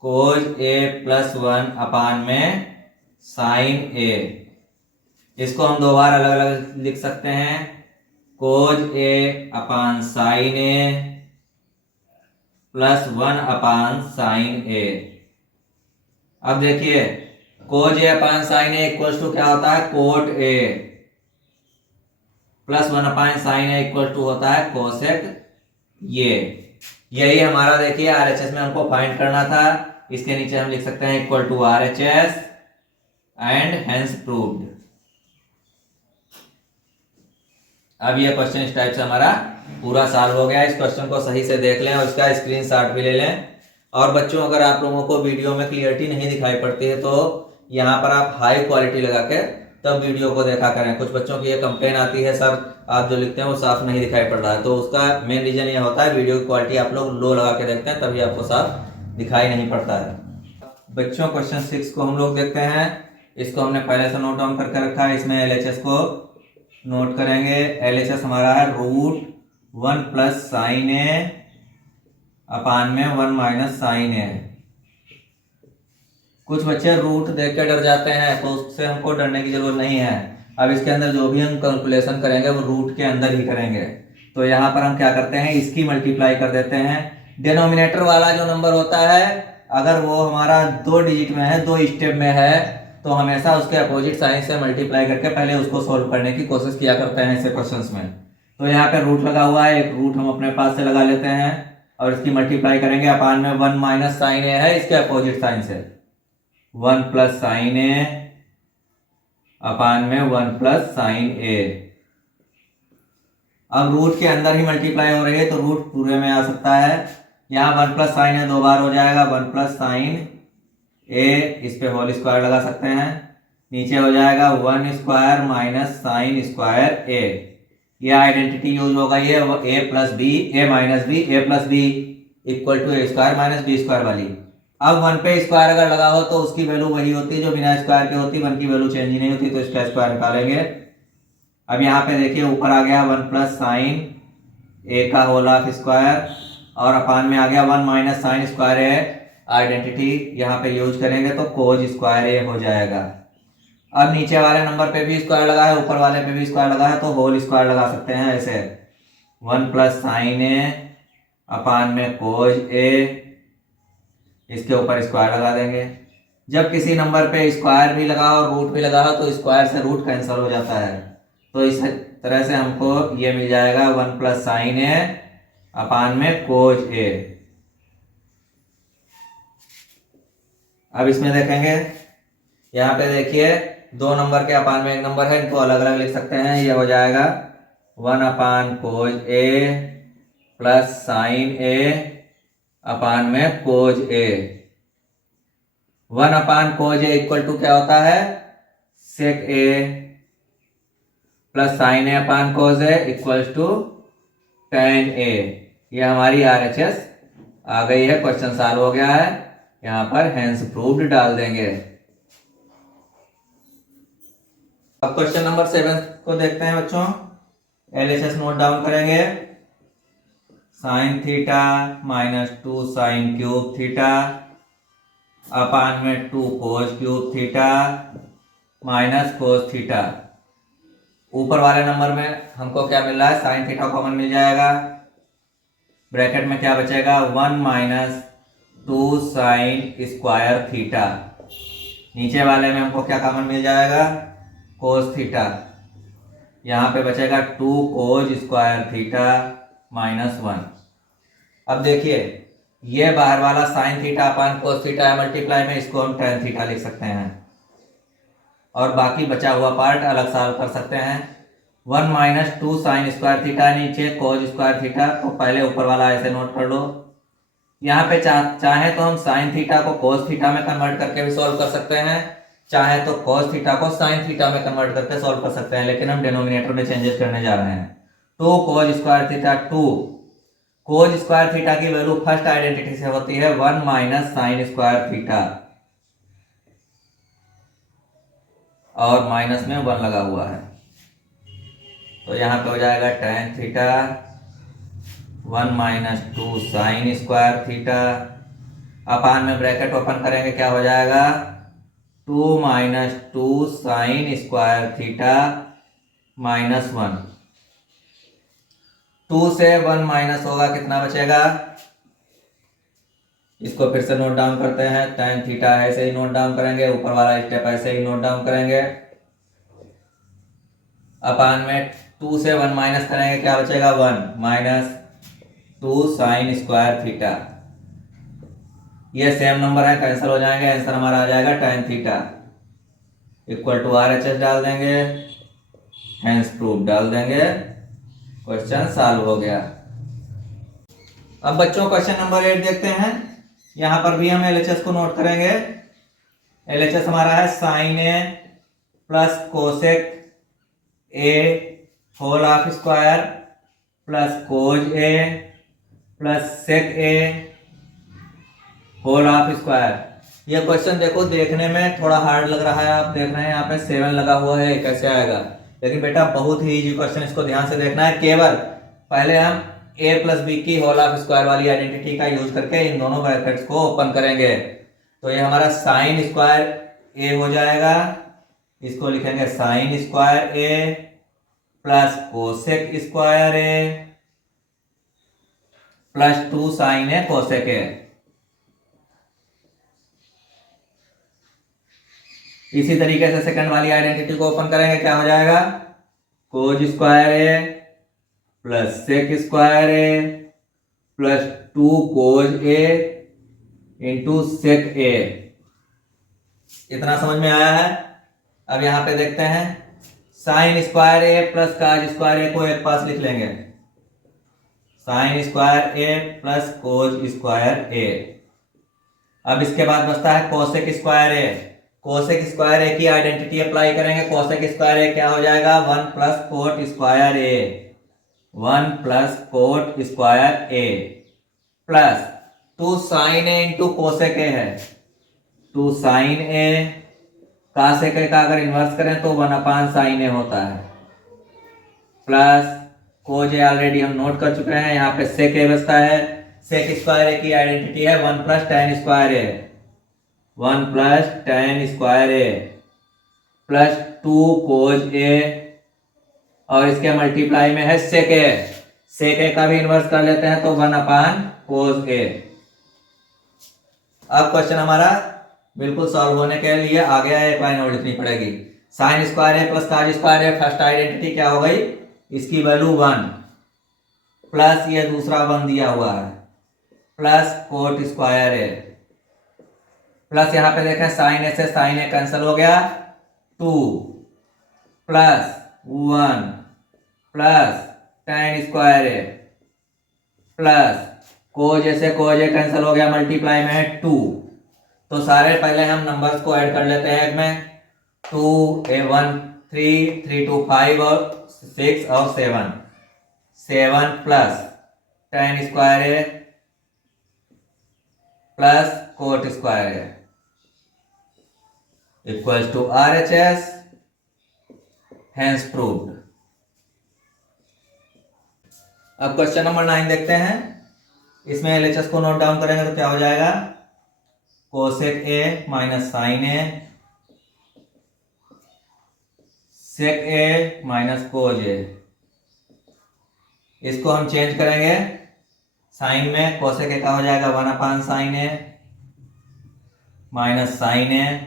कोज ए प्लस 1 अपान में साइन ए। इसको हम दो बार अलग अलग लिख सकते हैं, cos A upon sine A plus 1 upon sine A. अब देखिए cos A upon sine A equal to क्या होता है, cot A plus 1 upon sine A equal to होता है कोसेक ये। यही हमारा देखिए आरएचएस में हमको फाइंड करना था। इसके नीचे हम लिख सकते हैं equal to RHS and hence proved. अब ये क्वेश्चन इस टाइप से हमारा पूरा सॉल्व हो गया। इस क्वेश्चन को सही से देख लें और इसका स्क्रीनशॉट भी ले लें। और बच्चों अगर आप लोगों को वीडियो में क्लियरिटी नहीं दिखाई पड़ती है तो यहाँ पर आप हाई क्वालिटी लगा के तब वीडियो को देखा करें। कुछ बच्चों की ये कंप्लेन आती है, सर आप जो लिखते हैं वो साफ नहीं दिखाई पड़ रहा है, तो उसका मेन रीजन ये होता है वीडियो की क्वालिटी आप लोग लो लगा के देखते हैं तभी आपको साफ दिखाई नहीं पड़ता है। बच्चों क्वेश्चन 6 को हम लोग देखते हैं। इसको हमने पहले से नोट डाउन करके रखा है। इसमें एलएचएस को नोट करेंगे। एलएचएस हमारा है √1 प्लस साइन ए अपान में 1 माइनस साइन ए। कुछ बच्चे रूट देख के डर जाते हैं, तो उससे हमको डरने की जरूरत नहीं है। अब इसके अंदर जो भी हम कैलकुलेशन करेंगे वो रूट के अंदर ही करेंगे। तो यहाँ पर हम क्या करते हैं, इसकी मल्टीप्लाई कर देते हैं। डिनोमिनेटर वाला जो नंबर होता है अगर वो हमारा 2 डिजिट में है, 2 स्टेप में है, तो हमेशा उसके अपोजिट साइन से मल्टीप्लाई करके पहले उसको सोल्व करने की कोशिश किया करते हैं ऐसे क्वेश्चंस में। तो यहाँ पे रूट लगा हुआ है, एक रूट हम अपने पास से लगा लेते हैं और इसकी मल्टीप्लाई करेंगे। अपान में 1 माइनस साइन ए है, इसके अपोजिट साइन से 1 प्लस साइन ए अपान में 1 प्लस साइन ए। अब रूट के अंदर ही मल्टीप्लाई हो रही है तो रूट पूरे में आ सकता है। यहाँ 1 प्लस साइन ए 2 बार हो जाएगा, 1 प्लस साइन ए, इस पे होल स्क्वायर लगा सकते हैं। नीचे हो जाएगा 1 square minus sine square A. ये आइडेंटिटी यूज होगा, ये A plus B, A minus B, A plus B equal to A square minus B square वाली। अब 1 पे स्क्वायर अगर लगा हो तो उसकी वैल्यू वही होती है जो बिना स्क्वायर के होती है, 1 की वैल्यू चेंज ही नहीं होती, तो इसका स्क्वायर निकालेंगे। अब यहाँ पे देखिए ऊपर आ गया 1 प्लस साइन ए का होल हाफ स्क्वायर और अपान में आ गया 1 माइनस साइन स्क्वायर ए। आइडेंटिटी यहाँ पे यूज करेंगे तो कोज स्क्वायर ए हो जाएगा। अब नीचे वाले नंबर पे भी स्क्वायर लगा है, ऊपर वाले पे भी स्क्वायर लगा है, तो होल स्क्वायर लगा सकते हैं ऐसे 1 प्लस साइन ए अपान में कोज ए, इसके ऊपर स्क्वायर लगा देंगे। जब किसी नंबर पे स्क्वायर भी लगा और रूट भी लगा हो तो स्क्वायर से रूट कैंसिल हो जाता है। तो इस तरह से हमको ये मिल जाएगा 1 प्लस साइन ए अपान में कोज ए। अब इसमें देखेंगे, यहाँ पे देखिए 2 नंबर के अपान में 1 नंबर है, इनको अलग अलग लिख सकते हैं। ये हो जाएगा 1 अपान cos A plus sine A upon में कोज ए। 1 अपान कोज ए इक्वल टू क्या होता है, sec A plus sine A upon cos A equal to tan A. ये हमारी आरएचएस आ गई है, क्वेश्चन सॉल्व हो गया है। यहाँ पर हेंस प्रूव्ड डाल देंगे। अब क्वेश्चन नंबर 7 को देखते हैं बच्चों। एलएचएस नोट डाउन करेंगे। Sign theta minus 2 sign cube theta upon में 2 cos cube theta minus cos theta. ऊपर वाले नंबर में हमको क्या मिल रहा है, साइन थीटा कॉमन मिल जाएगा। ब्रैकेट में क्या बचेगा, 1 माइनस 2 साइन स्क्वायर थीटा। नीचे वाले में हमको क्या कॉमन मिल जाएगा, कोस थीटा। यहाँ पे बचेगा 2 कोस स्क्वायर थीटा माइनस 1। अब देखिए ये बाहर वाला sine theta upon cos theta है मल्टीप्लाई में, इसको हम टेन थीटा लिख सकते हैं और बाकी बचा हुआ पार्ट अलग सॉल्व कर सकते हैं। 1 माइनस 2 साइन स्क्वायर थीटा, नीचे कोस स्क्वायर थीटा, तो पहले ऊपर वाला ऐसे नोट कर लो। यहाँ पे चाहे तो हम साइन थीटा को कोस थीटा में कन्वर्ट करके भी सॉल्व कर सकते हैं, चाहे तो कोस थीटा को साइन थीटा में कन्वर्ट करके सॉल्व कर सकते हैं, लेकिन हम डिनोमिनेटर में चेंजेस करने जा रहे हैं। 2 कोस स्क्वायर थीटा 2, कोस स्क्वायर थीटा की वैल्यू फर्स्ट आइडेंटिटी से होती है 1 माइनस साइन स्क्वायर थीटा और माइनस में 1 लगा हुआ है। तो यहाँ पे हो जाएगा tan theta 1 minus 2 sine square theta, अपान में ब्रैकेट ओपन करेंगे क्या हो जाएगा 2 minus 2 sine square theta minus 1। 2 से 1 माइनस होगा कितना बचेगा, इसको फिर से नोट डाउन करते हैं। tan थीटा ऐसे ही नोट डाउन करेंगे, ऊपर वाला स्टेप ऐसे ही नोट डाउन करेंगे। अपान में 2 से 1 माइनस करेंगे क्या बचेगा 1 माइनस 2 साइन स्क्वायर थीटा। ये सेम नंबर है, कैंसिल हो जाएंगे, आंसर हमारा आ जाएगा tan theta equal to RHS डाल देंगे, हेंस प्रूफ डाल देंगे, क्वेश्चन सॉल्व हो गया। अब बच्चों क्वेश्चन नंबर 8 देखते हैं। यहां पर भी हम LHS को नोट करेंगे। LHS हमारा है sine A plus cosec A whole of square plus cos A plus sec A whole of square. ये क्वेश्चन देखो देखने में थोड़ा हार्ड लग रहा है, आप देख रहे हैं यहाँ पे 7 लगा हुआ है, कैसे आएगा, लेकिन बेटा बहुत ही इजी क्वेश्चन, इसको ध्यान से देखना है। केवल पहले हम a प्लस बी की होल ऑफ स्क्वायर वाली आइडेंटिटी का यूज करके इन दोनों ब्रैकेट्स को ओपन करेंगे। तो ये हमारा साइन स्क्वायर a हो जाएगा, इसको लिखेंगे sine square a plus cosec square a plus 2 sine a cosec a। इसी तरीके से सेकंड वाली आइडेंटिटी को ओपन करेंगे क्या हो जाएगा cos square A plus sec square A plus 2 cause A into sec ए। इतना समझ में आया है। अब यहां पे देखते हैं sine square A plus cos square A को एक पास लिख लेंगे, sine square A plus cos square A. अब इसके बाद बचता है cosec square A. Cosec square A की आइडेंटिटी अप्लाई करेंगे, कोसेक स्क्वायर ए क्या हो जाएगा 1 plus cot square A, 1 plus cot square A plus 2 sine A into cosec A है, 2 साइन ए कासेक ए का अगर इन्वर्स करें तो 1 अपान साइन ए होता है, प्लस कोज ए ऑलरेडी हम नोट कर चुके हैं, यहाँ पे सेक ए बचता है। सेक स्क्वायर ए की आइडेंटिटी है 1 plus tan square A, 1 plus tan square A plus 2 कोज ए और इसके मल्टीप्लाई में है सेक ए। सेक ए का भी इन्वर्स कर लेते हैं तो 1 अपान कोज ए। अब क्वेश्चन हमारा बिल्कुल सॉल्व होने के लिए आ गया, एक लाइन और लिखनी पड़ेगी। Sign square A plus cos square A, first identity क्या हो गई, इसकी वैल्यू 1 प्लस ये दूसरा 1 दिया हुआ है plus cot square A plus यहाँ पे देखें साइन ए से साइन ए कैंसिल हो गया, 2 plus 1 plus tan square A plus cos ए से कोज ए कैंसिल हो गया, मल्टीप्लाई में है 2। तो सारे पहले हम नंबर्स को ऐड कर लेते हैं में 2 a1 3 3 2 5 और 6 और 7 plus tan square A plus cot square A equals to RHS, hence proved. अब क्वेश्चन नंबर 9 देखते हैं। इसमें LHS को नोट डाउन करेंगे तो क्या हो जाएगा cosec A minus sine A sec A minus cos A. इसको हम चेंज करेंगे, साइन में कोसेक ए का हो जाएगा 1 अपान साइन ए माइनस साइन ए,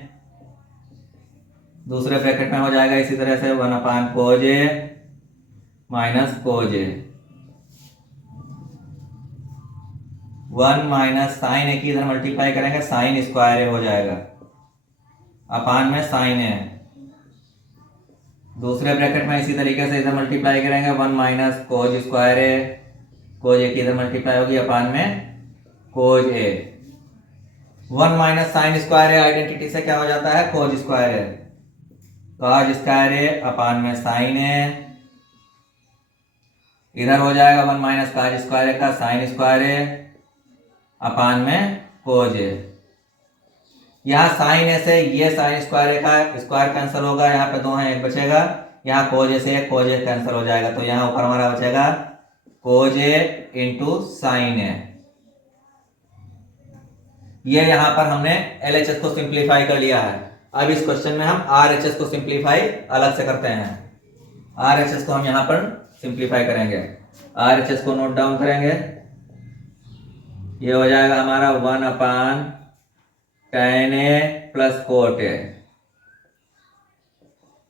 दूसरे ब्रैकेट में हो जाएगा इसी तरह से 1 अपान कोज ए माइनस कोज ए। 1 माइनस साइन ए की इधर मल्टीप्लाई करेंगे, साइन स्क्वायर ए हो जाएगा अपान में साइन ए। दूसरे ब्रैकेट में इसी तरीके से इधर मल्टीप्लाई करेंगे 1 माइनस कोज स्क्वायर ए, कोज ए की इधर मल्टीप्लाई होगी अपान में कोज ए। 1 माइनस साइन स्क्वायर ए आइडेंटिटी से क्या हो जाता है cos square A, cause square A upon में साइन ए। इधर हो जाएगा 1 माइनस कॉज स्क्वायर ए का साइन स्क्वायर ए अपान में कोज ए। यहाँ साइन ए से ये साइन स्क्वायर ए का स्क्वायर कैंसिल होगा, यहाँ पे 2 है 1 बचेगा, यहाँ कोज से कोज कैंसिल हो जाएगा, तो यहाँ ऊपर हमारा बचेगा कोज ए इंटू साइन ए। ये यहाँ पर हमने LHS को सिंप्लीफाई कर लिया है। अब इस क्वेश्चन में हम RHS को सिंप्लीफाई अलग से करते हैं। RHS को हम यहाँ पर सिंप्लीफाई करेंगे। RHS को नोट डाउन करेंगे। ये हो जाएगा हमारा 1/tan A plus cot A.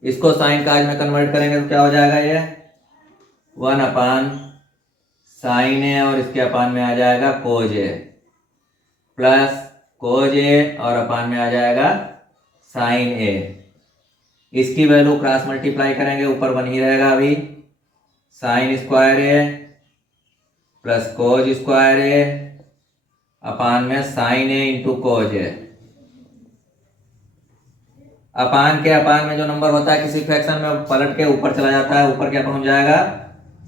इसको साइन काज में कन्वर्ट करेंगे तो क्या हो जाएगा, ये 1/sin A और इसके अपान में आ जाएगा कोज ए प्लस कोज ए और अपान में आ जाएगा साइन ए। इसकी वैल्यू क्रॉस मल्टीप्लाई करेंगे, ऊपर 1 ही रहेगा अभी। Sign square A plus cos square A upon में sign A into cause A. अपान के अपान में जो नंबर होता है किसी फ्रैक्शन में पलट के ऊपर चला जाता है, ऊपर क्या पहुंच जाएगा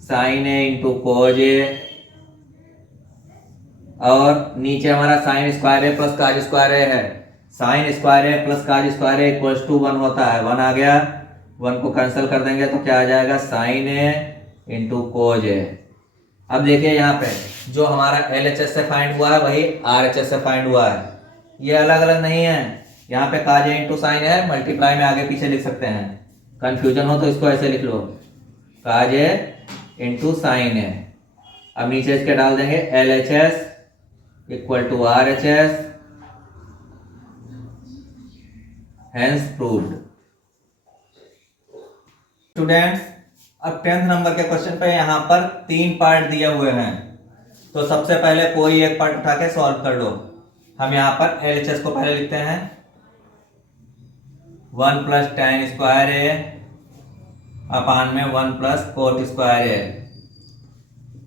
साइन ए इंटू कोज ए, और नीचे हमारा sine square A plus cos square A है। Sine square A plus cos square A equals to 1 होता है। 1 आ गया, 1 को कैंसिल कर देंगे तो क्या आ जाएगा साइन ए इंटू कोज ए। अब देखिए यहाँ पे जो हमारा LHS से फाइंड हुआ है वही RHS से फाइंड हुआ है। ये अलग अलग नहीं है। यहाँ पे काज ए इंटू साइन है, मल्टीप्लाई में आगे पीछे लिख सकते हैं। कंफ्यूजन हो तो इसको ऐसे लिख लो, काज ए इंटू साइन ए। अब नीचे इसके डाल देंगे LHS equal to RHS, hence proved. Students, अब 10th नंबर के क्वेश्चन पे यहाँ पर 3 पार्ट दिए हुए हैं, तो सबसे पहले कोई एक पार्ट उठा के सॉल्व कर लो। हम यहाँ पर LHS को पहले लिखते हैं 1 plus tan square A upon में 1 plus cot square A.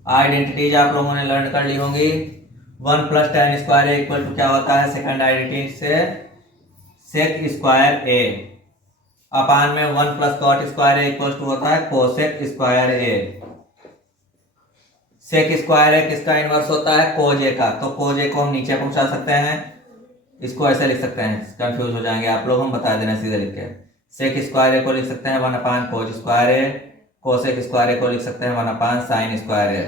Identities आप लोगों ने लर्न कर ली होंगी। 1 plus tan square A equal to क्या होता है, सेकंड आइडेंटिटी से सेक स्क्वायर ए अपान में 1 plus cot square A equal to होता है cosec square A. Sec square A किसका इनवर्स होता है, कोज ए का, तो कोज ए को हम नीचे पहुंचा सकते हैं। इसको ऐसे लिख सकते हैं, कंफ्यूज हो जाएंगे आप लोग, हम बता देना सीधे लिख के। सेक स्क्वायर ए को लिख सकते हैं 1/कोज square A, cosec square A को लिख सकते हैं 1/साइन स्क्वायर ए।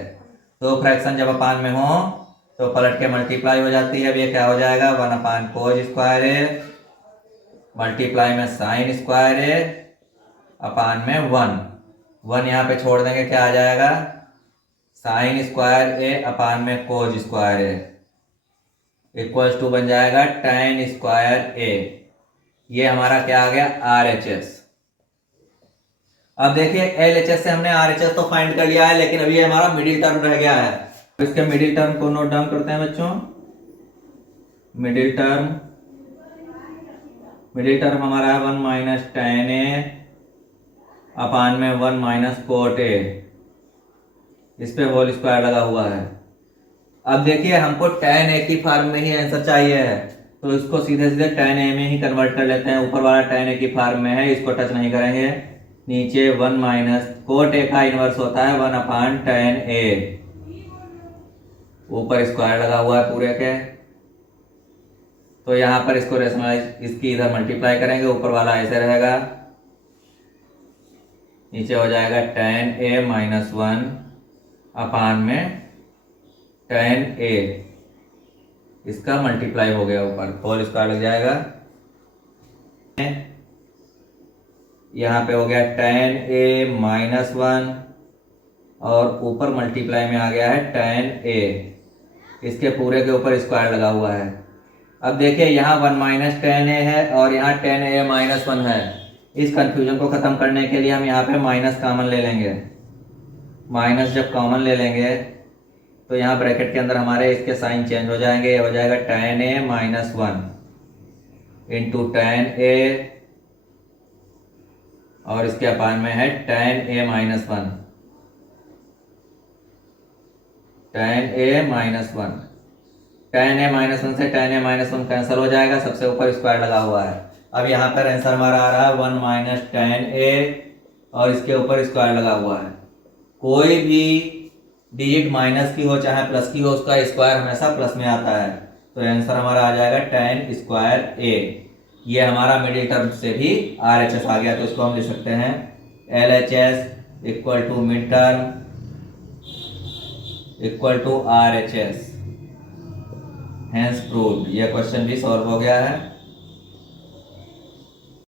तो फ्रैक्शन जब अपान में हो तो पलट के मल्टीप्लाई हो जाती है। अब ये क्या हो जाएगा 1/कोज स्क्वायर ए मल्टीप्लाई में साइन स्क्वायर ए अपान में 1 यहाँ पे छोड़ देंगे, क्या आ जाएगा साइन स्क्वायर ए अपान में cos square A equals to बन जाएगा tan स्क्वायर ए। ये हमारा क्या आ गया RHS। अब देखिए LHS से हमने RHS तो फाइंड कर लिया है, लेकिन अभी ये हमारा मिडिल टर्म रह गया है। इसके मिडिल टर्म को नोट डाउन करते हैं बच्चों। मिडिल टर्म हमारा है 1 माइनस tan ए अपान में 1 माइनस कोट ए, इस पे होल स्क्वायर लगा हुआ है। अब देखिए हमको tan ए की फॉर्म में ही आंसर चाहिए है, तो इसको सीधे सीधे tan ए में ही कन्वर्ट कर लेते हैं। ऊपर वाला tan ए की फॉर्म में है, इसको टच नहीं करेंगे। नीचे 1 माइनस कोट ए का इनवर्स होता है 1/tan ए, ऊपर स्क्वायर लगा हुआ है पूरे के, तो यहाँ पर इसको रेशनलाइज इसकी इधर मल्टीप्लाई करेंगे, ऊपर वाला ऐसे रहेगा, नीचे हो जाएगा tan a माइनस 1 अपान में tan a, इसका मल्टीप्लाई हो गया, ऊपर होल स्क्वायर लग जाएगा। यहाँ पे हो गया tan a माइनस 1 और ऊपर मल्टीप्लाई में आ गया है tan a, इसके पूरे के ऊपर स्क्वायर लगा हुआ है। अब देखिए यहाँ 1 माइनस tan a है और यहाँ tan a माइनस 1 है। इस कंफ्यूजन को खत्म करने के लिए हम यहाँ पे माइनस कॉमन ले लेंगे। माइनस जब कॉमन ले लेंगे तो यहाँ ब्रैकेट के अंदर हमारे इसके साइन चेंज हो जाएंगे। ये हो जाएगा tan a minus 1 into tan a और इसके अपान में है tan a minus 1, tan a minus 1। tan a minus 1 से tan a माइनस 1 कैंसिल हो जाएगा, सबसे ऊपर स्क्वायर लगा हुआ है। अब यहाँ पर आंसर हमारा आ रहा है 1 माइनस tan a और इसके ऊपर स्क्वायर लगा हुआ है। कोई भी डिजिट माइनस की हो चाहे प्लस की हो, उसका स्क्वायर हमेशा प्लस में आता है, तो आंसर हमारा आ जाएगा tan स्क्वायर a। ये हमारा मिडिल टर्म से भी RHS आ गया, तो इसको हम लिख सकते हैं LHS equal to mid term equal to RHS, hence proved. यह क्वेश्चन भी सॉल्व हो गया है।